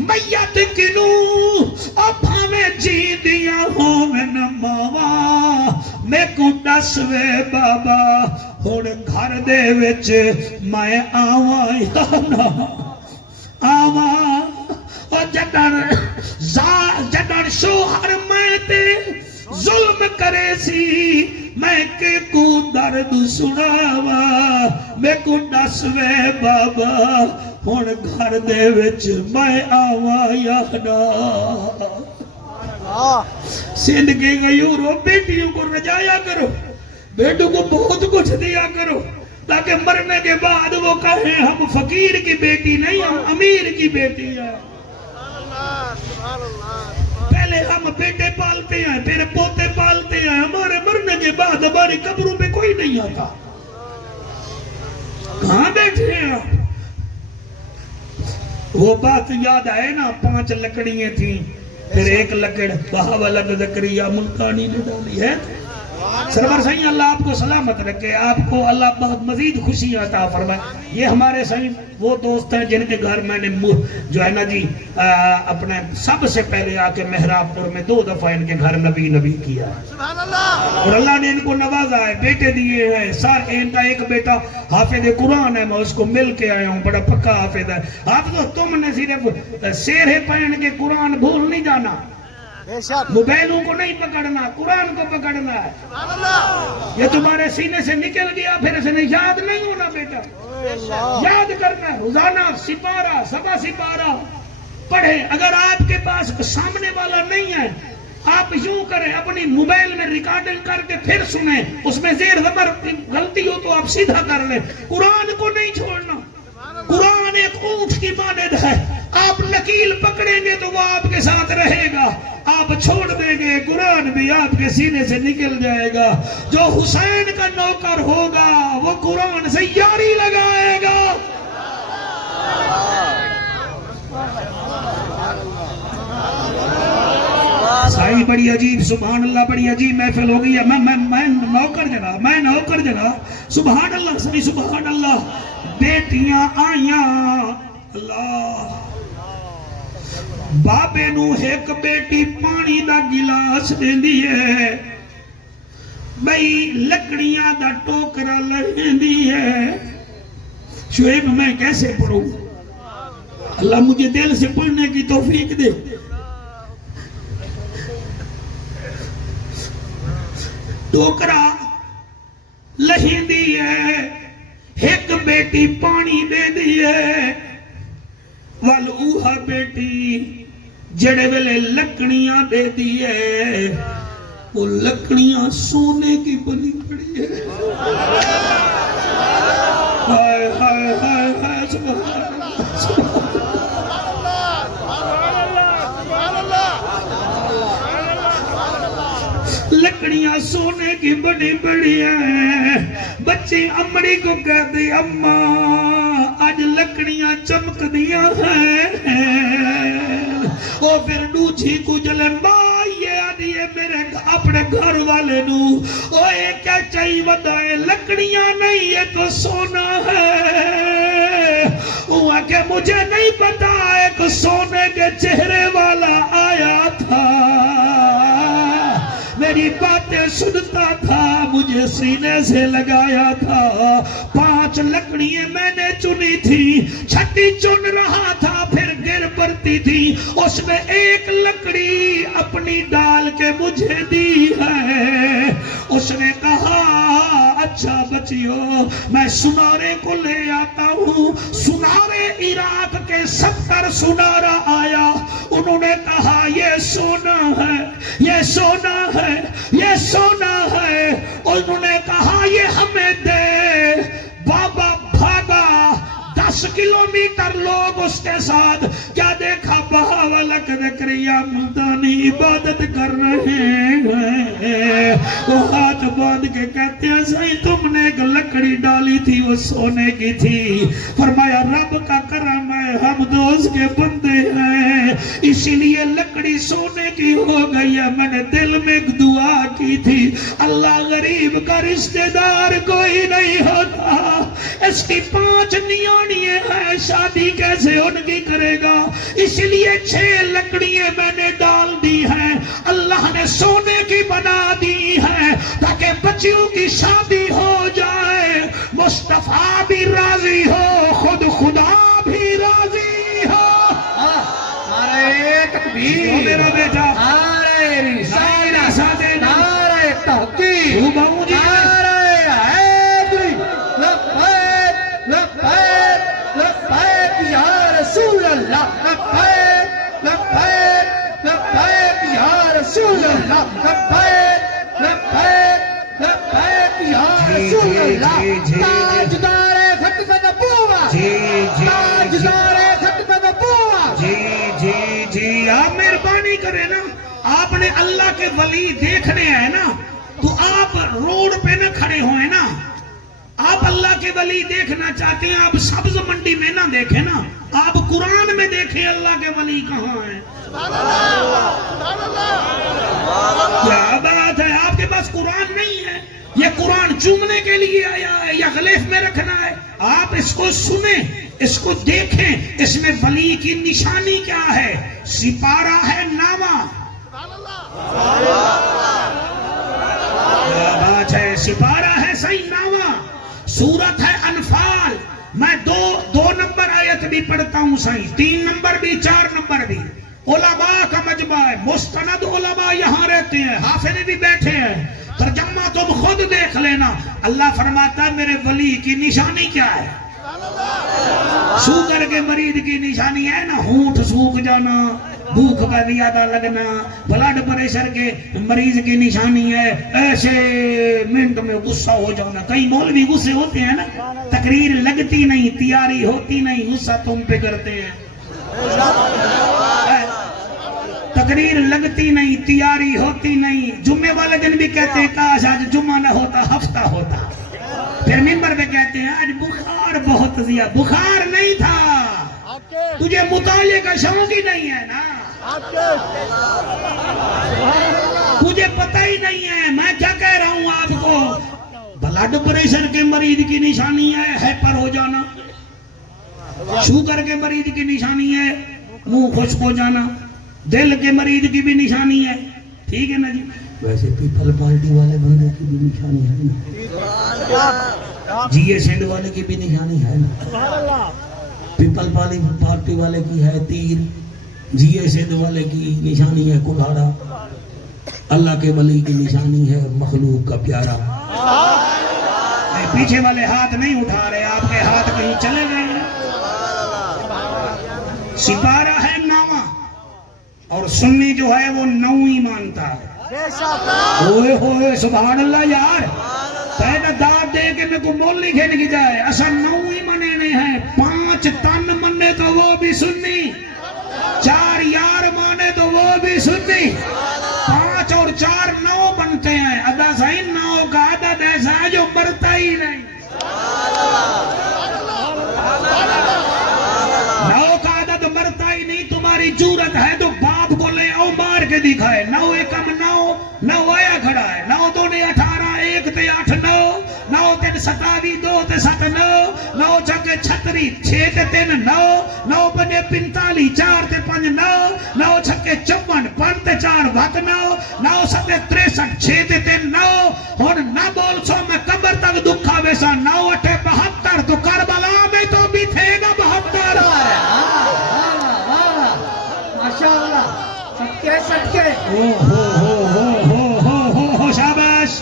میت کنوں اور بھامے جی دیا ہوں میں نہ ماوا میں کو دس وے بابا ہن گھر دے وچ میں آواں یا نہ آواں۔ اور جدن شوہر میں تے ظلم کرے سی میں کے کو درد سناوا میں کو دس وے بابا ہن گھر دے وچ میں آواں یا نہ۔ سندھ کے غیوروں بیٹیوں کو رجایا کرو، بیٹوں کو بہت کچھ دیا کرو تاکہ مرنے کے بعد وہ کہیں ہم فقیر کی بیٹی نہیں ہم امیر کی بیٹی ہیں۔ پہلے ہم بیٹے پالتے ہیں پھر پوتے پالتے ہیں، ہمارے مرنے کے بعد ہماری قبروں پہ کوئی نہیں آتا۔ کہاں بیٹھے ہیں آپ؟ وہ بات یاد آئے نا 5 لکڑیاں تھیں پھر ایک لکڑ بہاولد زکریا ملتانی نے ڈالی ہے۔ سرور سائیں اللہ آپ کو سلامت رکھے، آپ کو اللہ بہت مزید خوشی عطا فرمائے۔ یہ ہمارے سائیں وہ دوست ہیں جن کے گھر میں نے جو ہے نا جی اپنے سب سے پہلے آ کے محراب پور میں 2 دفعہ ان کے گھر نبی کیا ہے اور اللہ نے ان کو نوازا ہے، بیٹے دیے ہیں۔ ان کا ایک بیٹا حافظ قرآن ہے، میں اس کو مل کے آیا ہوں، بڑا پکا حافظ ہے۔ حافظ تم نے صرف سیرے پہن کے قرآن بھول نہیں جانا، موبائلوں کو نہیں پکڑنا، قرآن کو پکڑنا ہے۔ یہ تمہارے سینے سے نکل گیا پھر اسے یاد نہیں ہونا بیٹا، یاد کرنا ہے، روزانہ سپارہ سبا سپارہ پڑھیں۔ اگر آپ کے پاس سامنے والا نہیں ہے آپ یوں کریں اپنی موبائل میں ریکارڈنگ کر کے پھر سنیں، اس میں زیر زبر غلطی ہو تو آپ سیدھا کر لیں۔ قرآن کو نہیں چھوڑنا، قرآن ایک اونٹ کی مانند ہے، آپ لکیل پکڑیں گے تو وہ آپ کے ساتھ رہے گا، آپ چھوڑ دیں گے قرآن بھی آپ کے سینے سے نکل جائے گا۔ جو حسین کا نوکر ہوگا وہ قرآن سے یاری لگائے گا۔ سائی بڑی عجیب، سبحان اللہ، بڑی عجیب محفل ہو گئی ہے۔ میں نوکر جگہ سبحان اللہ، سبھی سبحان اللہ۔ بیٹیاں آئیاں اللہ، بابے نو ایک بیٹی پانی دا گلاس دیندی ہے، بھئی لکڑیاں دا ٹوکرا لہندی ہے۔ شعیب میں کیسے پڑھوں؟ اللہ مجھے دل سے پڑھنے کی توفیق دے۔ ٹوکرا لہندی ہے، ایک بیٹی پانی دے دی ہے، وال اوہا بیٹی جڑے ویلے لکڑیاں دے دی ہے، وہ لکڑیاں سونے کی بنی پڑی ہے۔ ہائے ہائے ہائے ہائے سبحان اللہ، لکڑیاں سونے کی بنی پڑی ہیں۔ بچے امڑی کو کہتے اماں آج لکڑیاں چمک دیا ہیں، وہ پھر دوجھی کو جلے ماں یہ آدھیے میرے اپنے گھر والے نو وہ ایک کیا چاہی ودائے لکڑیاں نہیں یہ تو سونا ہے۔ وہ کہ مجھے نہیں پتا ایک سونے کے چہرے والا آیا تھا، میری باتیں سنتا تھا، مجھے سینے سے لگایا تھا۔ 5 لکڑیاں میں نے چنی تھی، 6 چن رہا تھا پھر گر پڑتی تھی، اس نے ایک لکڑی اپنی ڈال کے مجھے دی ہے۔ اس نے کہا اچھا بچیو میں سنارے کو لے آتا ہوں. سنارے عراق کے 70 سنارا آیا. انہوں نے کہا یہ سونا ہے, یہ سونا ہے, یہ سونا ہے. انہوں نے کہا یہ ہمیں دے. بابا بھاگا 10 کلومیٹر لوگ اس کے ساتھ. کیا دیکھا بہاولک زکریا ملتانی عبادت کر رہے ہیں. وہ ہاتھ باندھ کے کہتے ہیں صحیح تم نے ایک لکڑی ڈالی تھی وہ سونے کی تھی. فرمایا رب کا کرم ہے ہم تو اس کے بندے ہیں اسی لیے لکڑی سونے کی ہو گئی ہے. میں نے دل میں ایک دعا کی تھی اللہ غریب کا رشتہ دار کوئی نہیں ہوتا, اس کی 5 نیانیاں ہیں, شادی کیسے ان کی کرے گا. اس لیے 6 لکڑیاں میں نے ڈال دی ہیں. اللہ نے سونے کی بنا دی ہے تاکہ بچیوں کی شادی ہو جائے. مصطفیٰ بھی راضی ہو, خود خدا بھی راضی ہو. نعرہ تکبیر, میرا بیٹا نعرہ رسالت, نعرہ تحقیق, بہو جی نعرہ حیدری. لبیک لبیک لبیک یا رسول اللہ, لبیک لبیک لبیک یا رسول اللہ, لبیک لبیک لبیک یا رسول اللہ. تاجدار ختم نبوت, تاجدار ختم نبوت. جی آپ مہربانی کریں نا, آپ نے اللہ کے ولی دیکھنے ہیں نا تو آپ روڈ پہ نہ کھڑے ہوئے نا. آپ اللہ کے ولی دیکھنا چاہتے ہیں آپ سبز منڈی میں نہ دیکھیں نا, آپ قرآن میں دیکھیں اللہ کے ولی کہاں ہیں. کیا بات ہے, آپ کے پاس قرآن نہیں ہے, یہ قرآن چومنے کے لیے آیا ہے یا غلیف میں رکھنا ہے. آپ اس کو سنیں, اس کو دیکھیں, اس میں ولی کی نشانی کیا ہے. سپارہ ہے نامہ, کیا بات ہے, سپارہ ہے صحیح نامہ. سورت ہے انفال, میں دو نمبر آیت بھی پڑھتا ہوں صحیح, 3 نمبر بھی 4 نمبر بھی. علماء کا مجمع ہے, مستند علماء یہاں رہتے ہیں, حافظ بھی بیٹھے ہیں, ترجمہ تم خود دیکھ لینا. اللہ فرماتا ہے میرے ولی کی نشانی کیا ہے. شوگر کے مریض کی نشانی ہے نا ہونٹ سوکھ جانا, بھوک کا زیادہ لگنا. بلڈ پریشر کے مریض کی نشانی ہے ایسے منٹ میں غصہ ہو جانا. کئی مولوی غصے ہوتے ہیں نا, تقریر لگتی نہیں, تیاری ہوتی نہیں, غصہ تم پہ کرتے ہیں. تقریر لگتی نہیں, تیاری ہوتی نہیں. جمعے والے دن بھی کہتے ہیں کاش آج جمعہ نہ ہوتا ہفتہ ہوتا. پھر ممبر پہ کہتے ہیں آج بخار بہت زیادہ. بخار نہیں تھا, تجھے مطالعے کا شوق ہی نہیں ہے نا, تجھے پتہ ہی نہیں ہے. میں کیا کہہ رہا ہوں آپ کو, بلڈ پریشر کے مریض کی نشانی ہے ہائپر ہو جانا, شوگر کے مریض کی نشانی ہے منہ خشک ہو جانا, دل کے مریض کی بھی نشانی ہے. ٹھیک ہے نا جی. ویسے پیپل پارٹی والے بندے کی بھی نشانی ہے نا, جی اے سندھ والے کی بھی نشانی ہے نا. پیپل پارٹی والے کی ہے تیر, جی اے سندھ والے کی نشانی ہے کلاڑا. اللہ کے ولی کی نشانی ہے مخلوق کا پیارا. پیچھے والے ہاتھ نہیں اٹھا رہے, آپ کے ہاتھ کہیں چلے گئے ہیں. سپارہ ہے نامہ, اور سنی جو ہے وہ 9 ہی مانتا ہے. ہوئے ہوئے سبحان اللہ یار, پہلے داد دے کے میں کو مول نہیں کھیل کی جائے. اصل 9 ہی مننے ہیں, 5 تن مننے تو وہ بھی سنی, 4 یار مانے تو وہ بھی سنی. 5 اور 4 9 بنتے ہیں. ادا صحیح 9 کا عدد ایسا ہے جو مرتا ہی نہیں. 9 کا عدد مرتا ہی نہیں. تمہاری جرت ہے تو باپ کو لے آؤ مار کے دکھائے. 9 ایکم 9 آیا کھڑا ہے. 9 2 18, 1 تے 8 9, 9 3 27, 2 تے 7 9, 9 چکے 36, 6 تے 3 9, 9 پنجے 45, 4 تے 5 9, 9 چھکے 54, 5 تے 4 وقت 9, 9 7 63, 6 تے 3 9. ہن نہ بول سو میں قبر تک دکھا ویسا. 9 8 72 تو کربلا میں تو بھی تھے نا 72. ماشاءاللہ, صدقے صدقے. شاباش.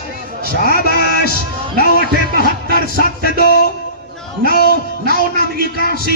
9 9 9 81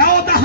9 10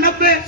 90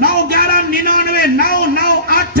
9 11 99 9 9 8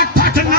8 8 9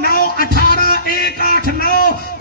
9 18 1 8 9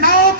9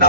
9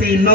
3 9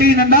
3 9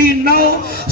3 9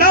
9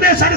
63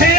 6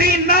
3 9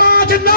5 9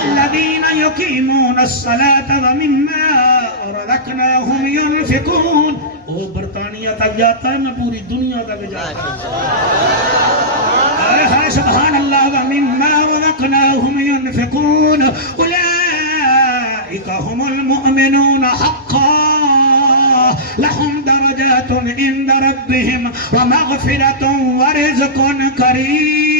الذين يقيمون الصلاة ومما رزقناهم ينفقون وہ برطانیہ تک جاتا ہے میں پوری دنیا تک جاتا ہے سبحان اللہ ومما رزقناهم ينفقون أولئك هم المؤمنون حقا لهم درجات عند ربهم ومغفرة ورزق كريم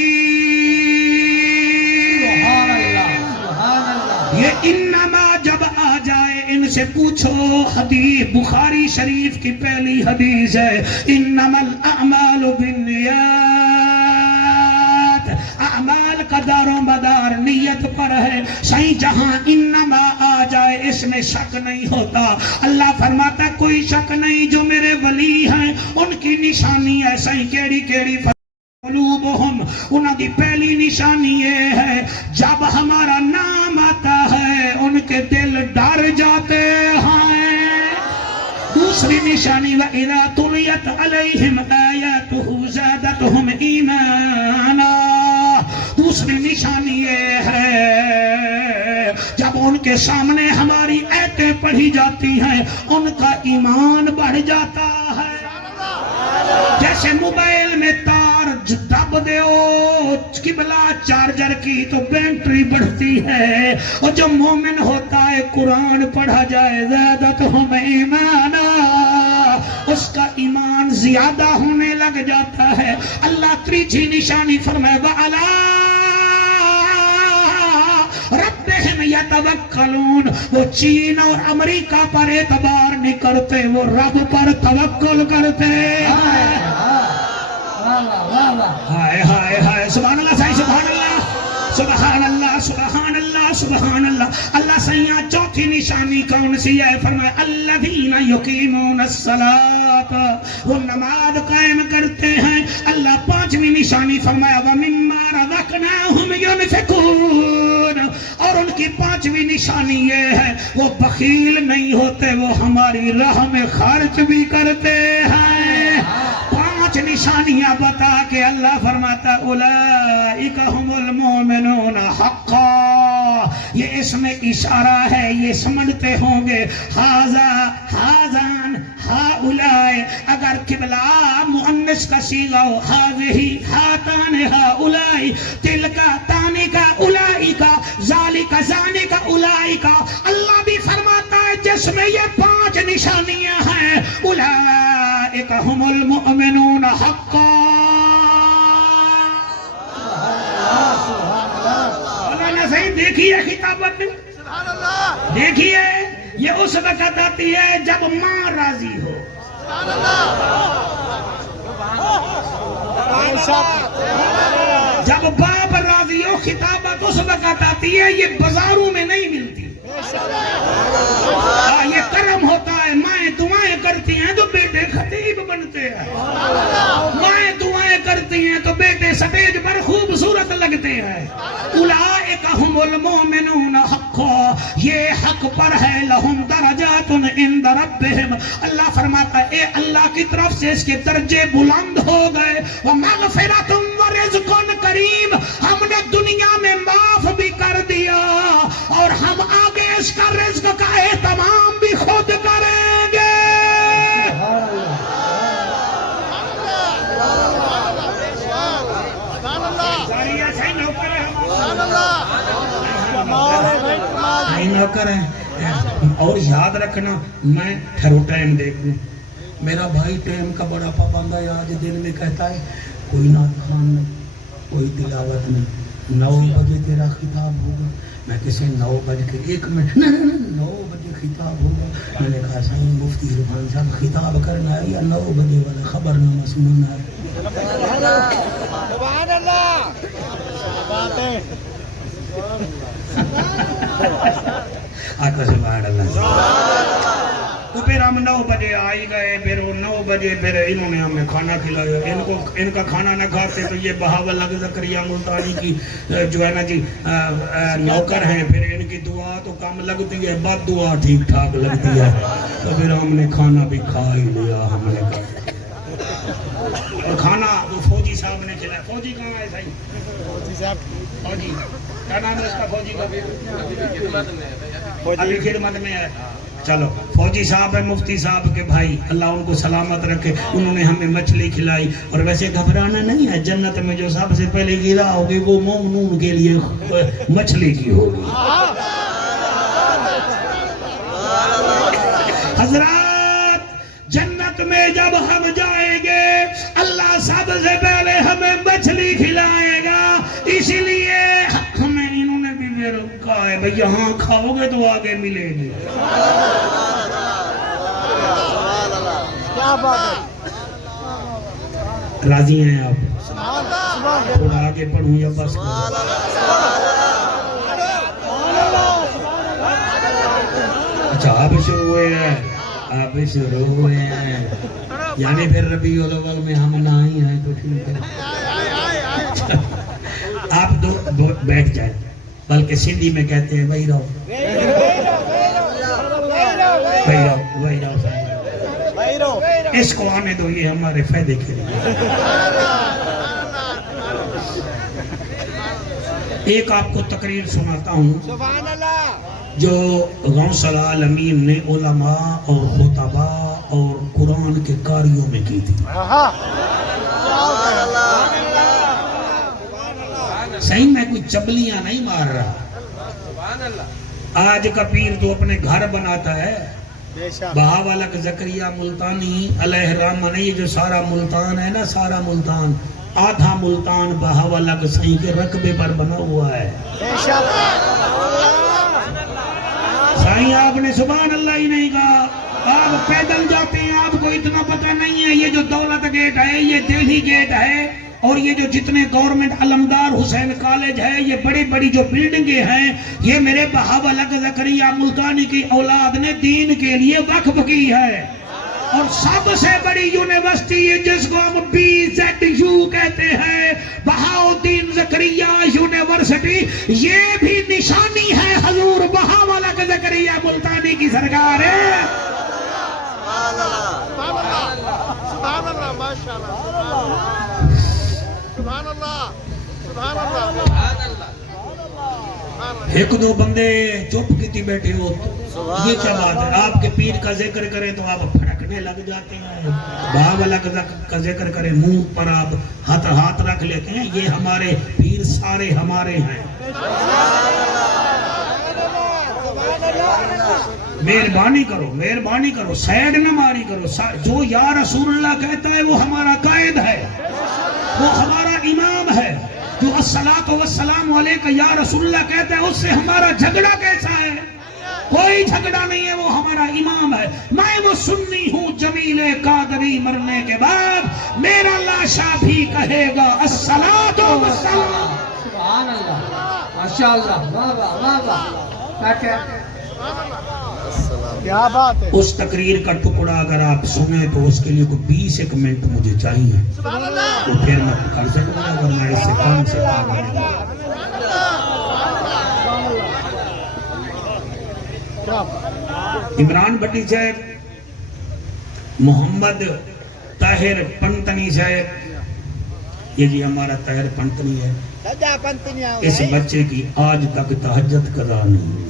یہ انما جب آ جائے ان سے پوچھو حدیث بخاری شریف کی پہلی حدیث ہے انما الاعمال بالنیات اعمال کا دار و مدار نیت پر ہے صحیح جہاں انما آ جائے اس میں شک نہیں ہوتا اللہ فرماتا کوئی شک نہیں جو میرے ولی ہیں ان کی نشانی ہے صحیح کیڑی کیڑی قلوبہم انہوں کی پہلی نشانی یہ ہے جب ہمارا نام آتا ہے ان کے دل ڈر جاتے ہیں دوسری نشانی وَإِذَا تُلِيَتْ عَلَيْهِمْ آيَاتُهُ زَادَتْهُمْ إِيمَانًا دوسری نشانی یہ ہے جب ان کے سامنے ہماری آیتیں پڑھی جاتی ہیں ان کا ایمان بڑھ جاتا ہے جیسے موبائل میں تار دب دیو قبلہ چارجر کی تو بیٹری بڑھتی ہے اور جو مومن ہوتا ہے قرآن پڑھا جائے زادتہم ایمانا اس کا ایمان زیادہ ہونے لگ جاتا ہے اللہ تیسری نشانی فرمائے وَعَلَىٰ ربہم یتوکلون، وہ چین اور امریکہ پر اعتبار نہیں کرتے، وہ رب پر توکل کرتے ہیں۔ ہائے ہائے ہائے، سبحان اللہ صحیح، سبحان اللہ سبحان اللہ سبحان اللہ سبحان اللہ۔ اللہ سیاں چوتھی نشانی کون سی ہے؟ فرمایا الذین یقیمون الصلاۃ، وہ نماز قائم کرتے ہیں۔ اللہ پانچویں نشانی فرمایا ومما رزقناہم ينفقون، اور ان کی پانچویں نشانی یہ ہے وہ بخیل نہیں ہوتے، وہ ہماری راہ میں خرچ بھی کرتے ہیں۔ پانچ نشانیاں بتا کے اللہ فرماتا اولئک هم المؤمنون حقا، یہ اس میں اشارہ ہے، یہ سمجھتے ہوں گے ہاذان ہاؤلاء، اگر قبلہ مؤنث کا صیغہ ہو ہذہ ہاتان ہاؤلاء، تلک تانک اولئک، ذالک ذانک اولئک، اللہ بھی فرماتا ہے جس میں یہ پانچ نشانیاں ہیں اولئک هم المؤمنون حقا۔ صحیح دیکھیے خطابت، دیکھیے یہ اس وقت آتی ہے جب ماں راضی ہو، جب باپ راضی ہو، خطابت اس وقت آتی ہے، یہ بازاروں میں نہیں ملتی۔ یہ کرم ہوتا ہے، مائیں دعائیں کرتی ہیں تو بیٹے خطیب بنتے ہیں، مائیں دعائیں کرتی ہیں تو بیٹے سٹیج پر خوبصورت لگتے ہیں۔ اولئک هم المؤمنون حقا، یہ حق پر ہے، لہم درجات عند ربہم، اللہ فرماتا ہے اے اللہ کی طرف سے اس کے درجے بلند ہو گئے، ومغفرۃ ورزق کریم، ہم نے دنیا میں معاف بھی کر دیا اور ہم آگے اس کا رزق کا اہتمام بھی خود کریں گے۔ نوکر ہے، اور یاد رکھنا میں ٹھرو ٹائم دیکھوں، میرا بھائی ٹائم کا بڑا پابند ہے، آج دن میں کہتا ہے کوئی نعت خوان نہیں، کوئی تلاوت نہیں، 9 بجے تیرا خطاب ہوگا، میں کسی 9:01 9 بجے خطاب ہوگا، میں نے کہا سائیں مفتی عرفان صاحب خطاب کرنا ہے یا 9 بجے والا خبر نامہ سننا ہے؟ سبحان اللہ، آقا سبحان اللہ۔ تو پھر ہم 9 بجے آئی گئے، پھر وہ 9 بجے پھر انہوں نے ہمیں کھانا کھلایا، ان کا کھانا نہ کھاتے تو یہ بہاول زکریہ ملتانی کی جو ہے نا جی نوکر ہیں، پھر ان کی دعا تو کم لگتی ہے، بد دعا ٹھیک ٹھاک لگتی ہے، تو پھر ہم نے کھانا بھی کھا ہی لیا ہم نے کہا۔ اور کھانا وہ فوجی صاحب نے کھلایا۔ فوجی کہاں ہے صحیح؟ فوجی صاحب، فوجی کیا نام ہے اس کا؟ فوجی کا ابھی خدمت میں ہے۔ چلو فوجی صاحب ہے مفتی صاحب کے بھائی، اللہ ان کو سلامت رکھے، انہوں نے ہمیں مچھلی کھلائی۔ اور ویسے گھبرانا نہیں ہے، جنت میں جو سب سے پہلے غذا ہوگی وہ مومنون کے لیے مچھلی کی ہوگی۔ حضرات جنت میں جب ہم جائیں گے اللہ سب سے پہلے ہمیں مچھلی کھلائے گا، اسی لیے ہمیں انہوں نے بھی کہا ہے بھئی یہاں کھاؤ گے تو آگے ملے گی۔ راضی ہیں آپ؟ تھوڑا آگے پڑھوں یا بس؟ اچھا آپ شروع ہوئے ہیں، آپ شروع ہوئے ہیں، یعنی پھر ربیع الاول میں ہم نہ ہی ہیں تو ٹھیک ہے۔ آپ دو بیٹھ جائیں، بلکہ سندھی میں کہتے ہیں وہی رہو وہی رہو، اس کو آنے دو، یہ ہمارے فائدے کے لیے۔ ایک آپ کو تقریر سناتا ہوں جو غوث العالمین نے علماء اور خطباء اور قرآن کے قاریوں میں کی تھی۔ صحیح میں کوئی چبلیاں نہیں مار رہا، آج کا پیر تو اپنے گھر بناتا ہے۔ بہاولک زکریا ملتانی علیہ الرحمہ نے، یہ جو سارا ملتان ہے نا، سارا ملتان، آدھا ملتان بہاولک صحیح کے رقبے پر بنا ہوا ہے۔ کہیں آپ نے سبحان اللہ ہی نہیں کہا. آپ پیدل جاتے ہیں, آپ کو اتنا پتہ نہیں ہے یہ جو دولت گیٹ ہے, یہ دہلی گیٹ ہے, اور یہ جو جتنے گورنمنٹ علمدار حسین کالج ہے, یہ بڑی بڑی جو بلڈنگیں ہیں, یہ میرے بہاول زکریا ملتانی کی اولاد نے دین کے لیے وقف کی ہے. اور سب سے بڑی یونیورسٹی ہے جس کو ہم BZU کہتے ہیں, بہاؤالدین زکریا یونیورسٹی, یہ بھی نشانی ہے حضور بہاول زکریا ملتانی کی سرکار ہے. سبحان اللہ ماشاءاللہ سبحان اللہ سبحان اللہ. ایک دو بندے چپ کیتی بیٹھے ہو, یہ کیا بات ہے؟ آپ کے پیر کا ذکر کریں تو آپ پھڑکنے لگ جاتے ہیں, بہاول کا ذکر کریں منہ پر آپ ہاتھ رکھ لیتے ہیں. یہ ہمارے پیر سارے ہمارے ہیں. مہربانی کرو, سیڈ نہ ماری کرو. جو یا رسول اللہ کہتا ہے وہ ہمارا قائد ہے, وہ ہمارا امام ہے. جو الصلاۃ والسلام علیک یا رسول اللہ کہتا ہے اس سے ہمارا جھگڑا کیسا ہے؟ کوئی جھگڑا نہیں ہے, وہ ہمارا امام ہے. میں وہ سنی ہوں جمیل قادری, مرنے کے بعد میرا لاشا بھی کہے گا الصلاۃ والسلام. سبحان اللہ ماشاءاللہ, واہ واہ واہ واہ, کیا بات ہے. اس تقریر کا ٹکڑا اگر آپ سنیں تو اس کے لیے کوئی 20 منٹ مجھے چاہیے, تو پھر میں کر سکوں گا, ورنہ اس سے کام سے کام نہیں. عمران بٹی صاحب, محمد طاہر پنتنی صاحب, یہ جی ہمارا طاہر پنتنی ہے. اس بچے کی آج تک تہجد قضا نہیں ہوئی.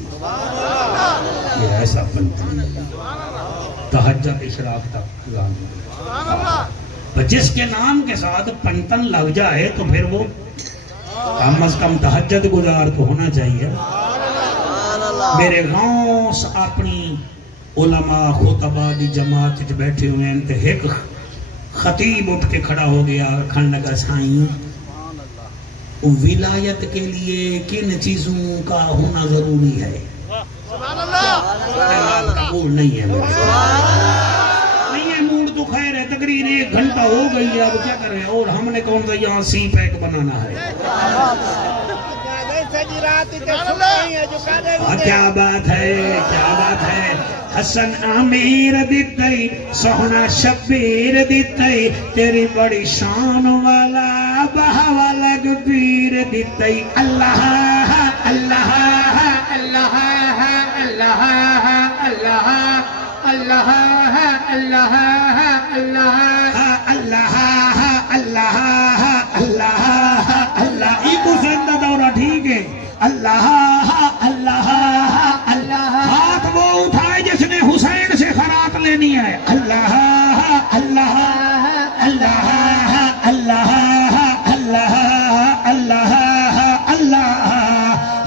یہ ایسا پنتن ہے, تہجد اشراق تک قضا نہیں ہوئی. جس کے نام کے ساتھ پنتن لگ جائے تو پھر وہ کم از کم تہجد گزار تو ہونا چاہیے. میرے گاؤں سے اپنی علماء خطبہ دی جماعت بیٹھے ہوئے ہیں, تو ایک خطیب اٹھ کے کھڑا ہو گیا, کھڑنے لگا سائیں ولایت کے لیے کن چیزوں کا ہونا ضروری ہے؟ قبول نہیں ہے, نہیں ہے موڈ تو خیر ہے, تقریر 1 گھنٹہ ہو گئی ہے, اب کیا کریں, اور ہم نے کون سا یہاں سی پیک بنانا ہے. کیا بات ہے, کیا بات ہے. حسن امیر دیتے سونا شبیر دیتے, تیری بڑی شان والا بہاول پیر دیتے. اللہ اللہ اللہ اللہ اللہ اللہ اللہ اللہ اللہ اللہ اللہ. ایکو زندہ دورہ ٹھیک ہے. اللہ اللہ اللہ, ہاتھ وہ اٹھائے جس نے حسین سے خرات لینی ہے. اللہ اللہ اللہ اللہ اللہ اللہ اللہ.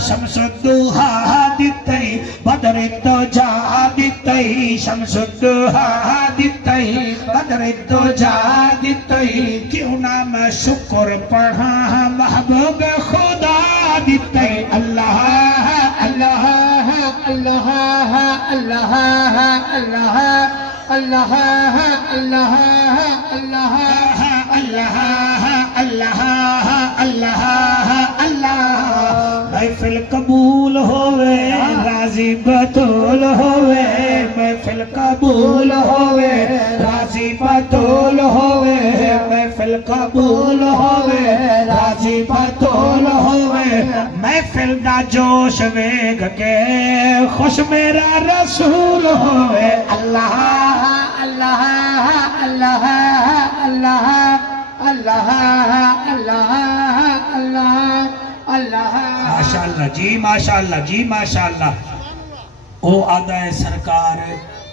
شمس الضحیٰ دیتے بدر الدجا دیتے, شمس الضحیٰ دیتے بدر الدجا دیتے, کیوں نہ میں شکر پڑھا محبوب خدا دیتے. اللہ اللہ اللہ اللہ اللہ اللہ اللہ اللہ اللہ اللہ اللہ اللہ. محفل قبول ہوئے راضی بطول ہوئے, محفل قبول ہوئے راضی بطول ہوئے, محفل قبول ہوئے راضی بطول ہوئے. محفل دا جوش ویگ کے خوش میرا رسول ہوئے. اللہ اللہ اللہ اللہ اللہ اللہ اللہ اللہ. ماشاءاللہ جی, ماشاءاللہ جی, ماشاءاللہ. او آدھا ہے سرکار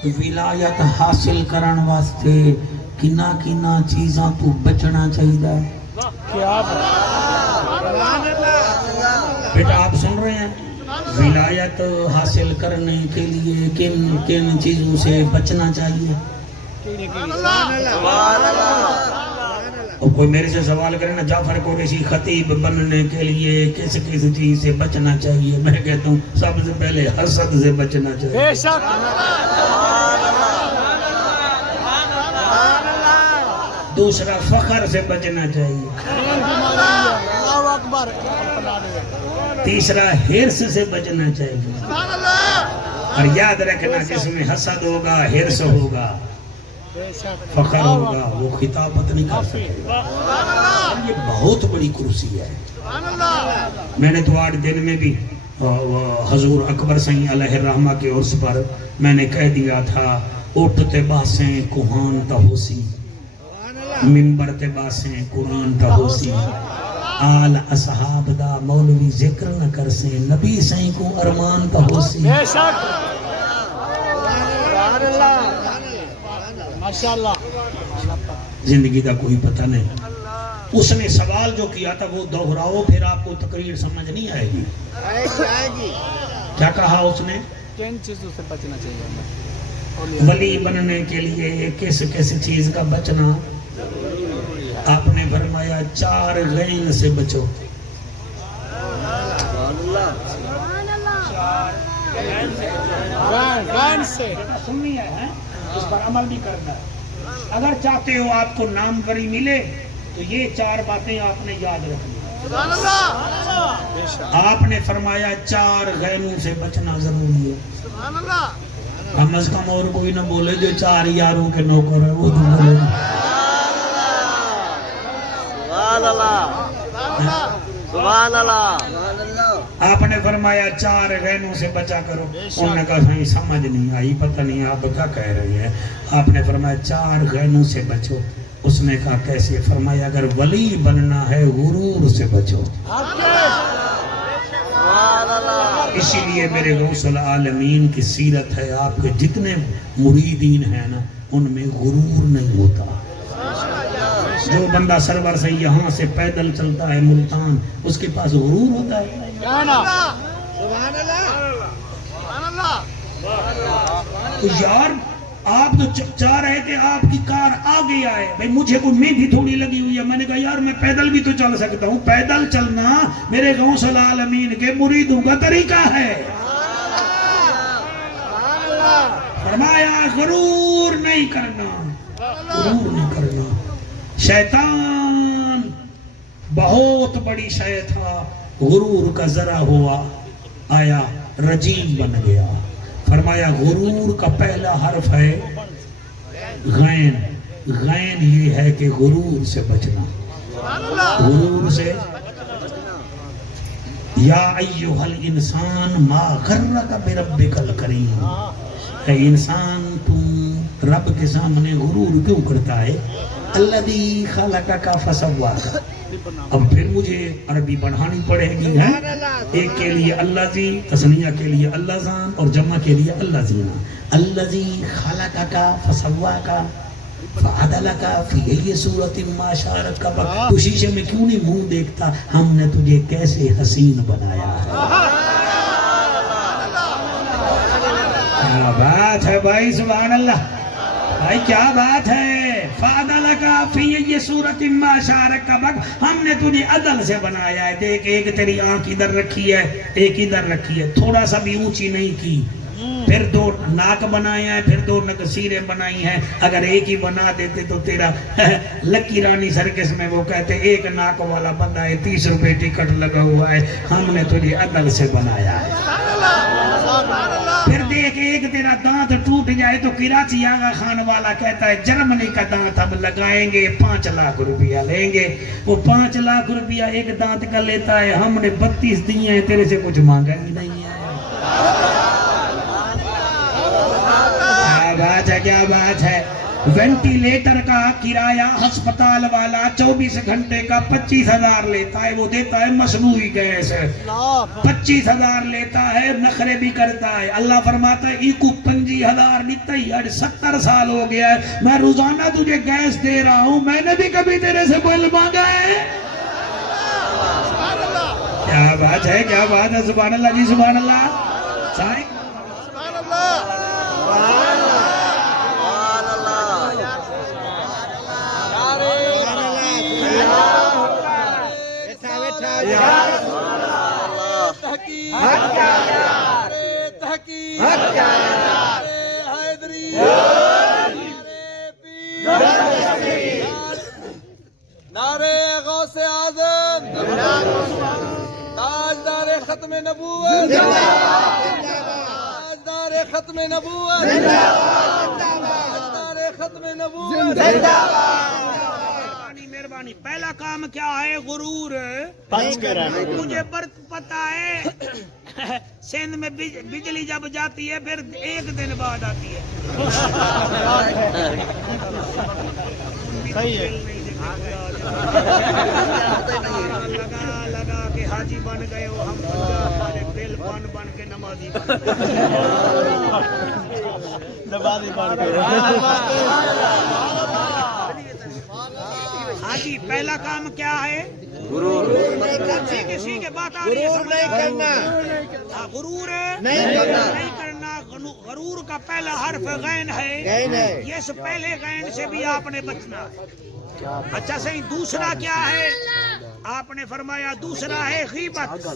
ولایت حاصل کرن واسطے کنا کنا چیزاں تو بچنا چاہیے. بیٹا آپ سن رہے ہیں, ولایت حاصل کرنے کے لیے کن کن چیزوں سے بچنا چاہیے؟ اور کوئی میرے سے سوال کرے نا جعفر قریشی خطیب بننے کے لیے کس کس چیز سے بچنا چاہیے، میں کہتا ہوں سب سے پہلے حسد سے بچنا چاہیے، بے شک دوسرا فخر سے بچنا چاہیے، اللہ اکبر تیسرا ہرس سے بچنا چاہیے، سبحان اللہ اور یاد رکھنا جس میں حسد ہوگا، ہرس ہوگا، بے شک فخر ہوگا، وہ خطابت نہیں کر سکے گا۔ سبحان اللہ یہ بہت بڑی کرسی ہے۔ سبحان اللہ میں نے تو 8 دن میں بھی حضور اکبر سنگھ علیہ الرحمہ کے عرص پر میں نے کہہ دیا تھا، اٹھتے باسیں کوہان تہوسی، منبر تے باسیں قرآن تہوسی، آل اصحاب دا مولوی ذکر نہ کرسیں، نبی سائیں کو ارمان تہوسی۔ بے شک سبحان اللہ ماشاءاللہ زندگی دا کوئی پتہ نہیں۔ اس نے سوال جو کیا تھا وہ دہراؤ، پھر آپ کو تقریر سمجھ نہیں آئے گی۔ آئے گی کیا کہا اس نے؟ کن چیزوں سے بچنا چاہیے؟ ولی بننے کے لیے کس کس چیز کا بچنا؟ آپ نے فرمایا 4 غین سے بچو۔ غین سے سننی ہے، اس پر عمل بھی کرنا ہے۔ اگر چاہتے ہو آپ کو نام کری ملے تو یہ 4 باتیں آپ نے یاد رکھنی۔ سبحان اللہ آپ نے فرمایا 4 غینوں سے بچنا ضروری ہے۔ سبحان اللہ کم از کم اور کوئی نہ بولے جو 4 یاروں کے نوکر ہے وہ تو بولے۔ سبحان اللہ سبحان اللہ آپ نے فرمایا 4 غینوں سے بچا کرو۔ انہوں نے کہا صحیح سمجھ نہیں آئی، پتہ نہیں آپ کیا کہہ رہے ہیں۔ آپ نے فرمایا 4 غینوں سے بچو۔ اس نے کہا کیسے؟ فرمایا اگر ولی بننا ہے غرور سے بچو۔ اسی لیے میرے غوث العالمین کی سیرت ہے، آپ کے جتنے مریدین ہیں نا ان میں غرور نہیں ہوتا۔ جو بندہ سرور سے یہاں سے پیدل چلتا ہے ملتان، اس کے پاس غرور ہوتا ہے؟ سبحان اللہ سبحان اللہ تو یار آپ تو چاہ رہے کہ آپ کی کار آگے آئے، بھئی مجھے کوئی مہندی تھوڑی لگی ہوئی ہے، میں نے کہا یار میں پیدل بھی تو چل سکتا ہوں۔ پیدل چلنا میرے غوث العالمین کے مریدوں کا طریقہ ہے۔ فرمایا غرور نہیں کرنا، غرور نہیں کرنا۔ شیطان بہت بڑی شے تھا، غرور کا ذرا ہوا آیا رجیم بن گیا۔ فرمایا غرور کا پہلا حرف ہے غین۔ غین یہ ہے کہ غرور سے بچنا، غرور سے۔ یا ایھا الانسان ما غرک بربک الکریم، اے انسان تم رب کے سامنے غرور کیوں کرتا ہے؟ الذی خلقک فسواک۔ اب پھر مجھے عربی بڑھانی پڑے گی ہے، ایک کے لیے الذی، تثنیہ کے لیے اللذان اور جمع کے لیے اللذین۔ الذی خلقک فسواک فعدلک فی ای صورت ما شاء رکبک۔ تو شیشے میں کیوں نہیں منہ دیکھتا؟ ہم نے تجھے کیسے حسین بنایا ہے۔ کیا بات ہے بھائی، سبحان اللہ بھائی، کیا بات ہے۔ فَعَدَلَكَ فِي أَيِّ صُورَةٍ مَا شَاءَ رَكَّبَكَ، ہم نے تجھے عدل سے بنایا ہے۔ دیکھ ایک تیری آنکھ ادھر رکھی ہے، ایک ادھر رکھی ہے، تھوڑا سا بھی اونچی نہیں کی۔ پھر 2 ناک بنائے ہیں، پھر 2 نکسیریں بنائی ہیں۔ اگر ایک ہی بنا دیتے تو تیرا لکی رانی سرکس میں وہ کہتے ایک ناک والا بندہ ہے، 30 روپے ٹکٹ لگا ہوا ہے۔ ہم نے تجھے عدل سے بنایا ہے۔ پھر دیکھ ایک تیرا دانت ٹوٹ جائے تو کراچی آغا خان والا کہتا ہے جرمنی کا دانت ہم لگائیں گے، 5 لاکھ روپیہ لیں گے۔ وہ 5 لاکھ روپیہ ایک دانت کا لیتا ہے، ہم نے 32 دیے ہیں، تیرے سے کچھ مانگا ہی نہیں ہے۔ کیا بات ہے، کیا بات ہے۔ وینٹیلیٹر کا کرایہ ہسپتال والا 24 گھنٹے کا 25,000 لیتا ہے، وہ دیتا ہے مصنوعی گیس، 25,000 لیتا ہے، نخرے بھی کرتا ہے۔ اللہ فرماتا ہے ایکو 25,000 نیتا ہے، 70 سال ہو گیا ہے، میں روزانہ تجھے گیس دے رہا ہوں، میں نے بھی کبھی تیرے سے بل مانگا ہے؟ کیا بات ہے، کیا بات ہے، سبحان اللہ جی، سبحان اللہ۔ سائیں سبحان اللہ تاجدار ختم نبوت تاجدار ختم نبوت تاجدار ختم نبوت مہربانی پہلا کام کیا ہے؟ غرور. مجھے پتا ہے سندھ میں بجلی جب جاتی ہے پھر ایک دن بعد آتی ہے. لگا کے حاجی بن گئے ہو ہم بل بن کے نمازی ہاں جی پہلا کام کیا ہے؟ ٹھیک ہے بات آ رہی ہے. غرور نہیں کرنا. غرور کا پہلا حرف غین ہے. یہ اس پہلے غین سے بھی آپ نے بچنا ہے. اچھا صحیح. دوسرا کیا ہے؟ آپ نے فرمایا دوسرا ہے غیبت.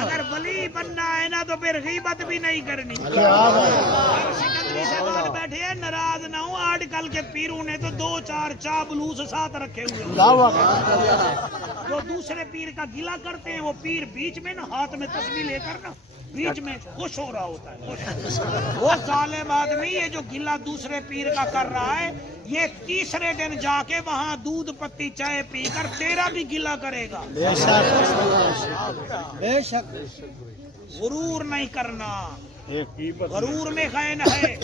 اگر ولی بننا ہے نا تو پھر غیبت بھی نہیں کرنی. سکندری سے بعد بیٹھے ہیں ناراض نہ ہوں. آج کل کے پیروں نے تو 2-4 چابلوس ساتھ رکھے ہوئے ہیں. جو دوسرے پیر کا گلا کرتے ہیں وہ پیر بیچ میں نا ہاتھ میں تسبیح لے کر نا بیچ میں خوش ہو رہا ہوتا ہے. وہ ظالم آدمی یہ جو گلا دوسرے پیر کا کر رہا ہے یہ تیسرے دن جا کے وہاں دودھ پتی چائے پی کر تیرا بھی گلا کرے گا. غرور نہیں کرنا. غرور میں غین ہے.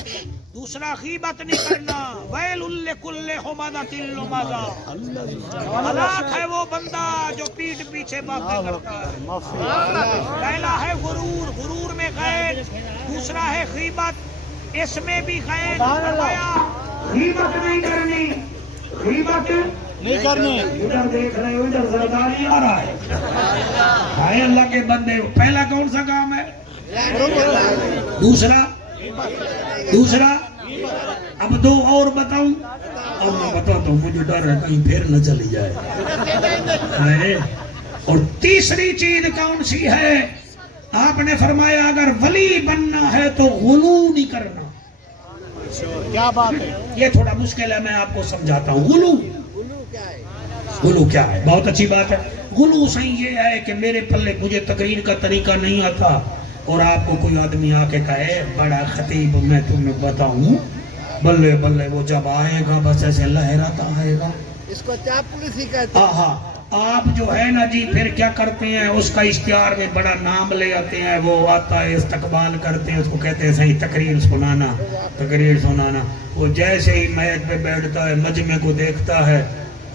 دوسرا غیبت نہیں کرنا. ویل لکل ہمزۃ لمزہ. ہلاک ہے وہ بندہ جو پیٹھ پیچھے باتیں کرتا ہے. پہلا ہے غرور. غرور میں غین. دوسرا ہے غیبت. اس میں بھی غین. فرمایا غیبت نہیں کرنی. غیبت نہیں کرنی. ادھر دیکھ رہے ہو ادھر زرداری آ رہا ہے. ہائے اللہ کے بندے. پہلا کون سا کام ہے؟ دوسرا اب 2 اور بتاؤں. اور میں بتاتا ہوں مجھے ڈر ہے کہیں پھر نہ چلی جائے. اور تیسری چیز کون سی ہے؟ آپ نے فرمایا اگر ولی بننا ہے تو غلو نہیں کرنا. کیا بات ہے؟ یہ تھوڑا مشکل ہے میں آپ کو سمجھاتا ہوں. غلو کیا ہے؟ بہت اچھی بات ہے. غلو صحیح یہ ہے کہ میرے پلے مجھے تقریر کا طریقہ نہیں آتا اور آپ کو کوئی آدمی آ کے کہے بڑا خطیب میں تمہیں بتاؤں بلے بلے وہ جب آئے گا بس ایسے لہراتا آئے گا. اس کو چاپلوسی کہتے ہیں. آپ جو ہے نا جی پھر کیا کرتے ہیں اس کا اشتہار میں بڑا نام لے آتے ہیں. وہ آتا ہے استقبال کرتے ہیں اس کو کہتے ہیں صحیح تقریر سنانا. وہ جیسے ہی میچ پہ بیٹھتا ہے مجمع کو دیکھتا ہے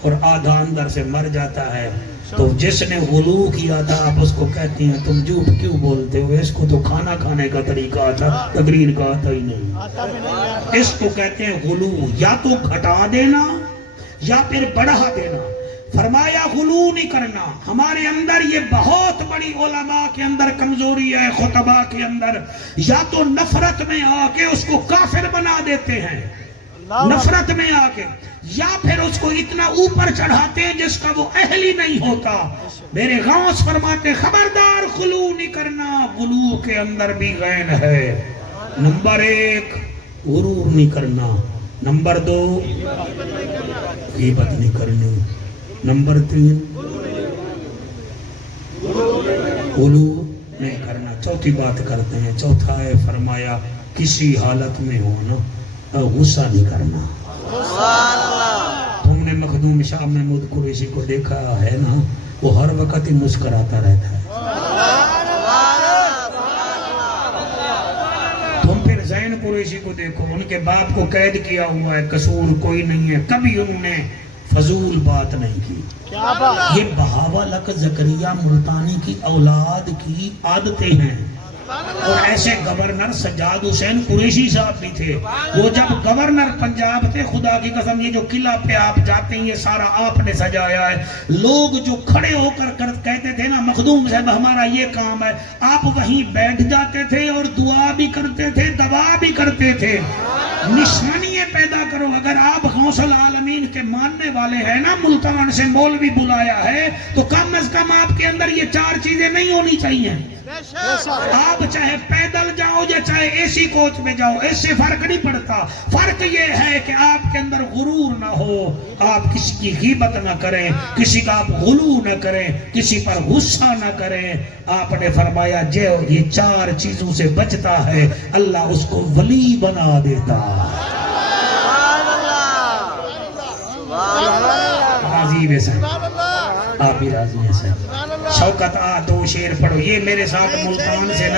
اور آدھا اندر سے مر جاتا ہے. تو جس نے غلو کیا تھا آپ اس کو کہتی ہیں تم جھوٹ کیوں بولتے ہو؟ اس کو تو کھانا کھانے کا طریقہ آتا تقریر کا آتا ہی نہیں. اس کو کہتے ہیں غلو. یا تو گھٹا دینا یا پھر بڑھا دینا. فرمایا غلو نہیں کرنا. ہمارے اندر یہ بہت بڑی علماء کے اندر کمزوری ہے. خطباء کے اندر یا تو نفرت میں آ کے اس کو کافر بنا دیتے ہیں نفرت میں آ کے, یا پھر اس کو اتنا اوپر چڑھاتے ہیں جس کا وہ اہل ہی نہیں ہوتا. میرے غوث فرماتے خبردار غلو نہیں کرنا, غلو کے اندر بھی غین ہے. نمبر 1 غرور نہیں کرنا, نمبر 2 غیبت نہیں کرنی, نمبر 3 غلو نہیں کرنا. چوتھی بات کرتے ہیں, چوتھا ہے فرمایا کسی حالت میں ہونا غصہ نہیں کرنا. تم نے مخدوم شاہ محمود قریشی کو دیکھا ہے نا, وہ ہر وقت ہی مسکراتا رہتا ہے. تم پھر زین قریشی کو دیکھو, ان کے باپ کو قید کیا ہوا ہے, قصور کوئی نہیں ہے, کبھی انہوں نے فضول بات نہیں کی. یہ بہاولک زکریا ملتانی کی اولاد کی عادتیں ہیں. اور ایسے گورنر سجاد حسین قریشی صاحب بھی تھے. وہ جب گورنر پنجاب تھے, خدا کی قسم یہ جو قلعہ پہ آپ جاتے ہیں یہ سارا آپ نے سجایا ہے. لوگ جو کھڑے ہو کر کہتے تھے نا مخدوم صاحب ہمارا یہ کام ہے, آپ وہیں بیٹھ جاتے تھے اور دعا بھی کرتے تھے, دعا بھی کرتے تھے. نشانیاں پیدا کرو. اگر آپ غوث العالمین کے ماننے والے ہیں نا, ملتان سے مولوی بلایا ہے, تو کم از کم آپ کے اندر یہ 4 چیزیں نہیں ہونی چاہیے. آپ آپ چاہے پیدل جاؤ یا چاہے اے سی کوچ میں جاؤ، اس سے فرق نہیں پڑتا. فرق یہ ہے کہ آپ کے اندر غرور نہ ہو، آپ کسی کی غیبت نہ کریں، کسی کا آپ غلو نہ کریں، کسی پر غصہ نہ کریں. آپ نے فرمایا جو یہ 4 چیزوں سے بچتا ہے اللہ اس کو ولی بنا دیتا. راضی ہے صاحب، آپ بھی راضی ہیں صاحب. شوکت 2 شعر پڑھو. یہ میرے ساتھ ملتان سے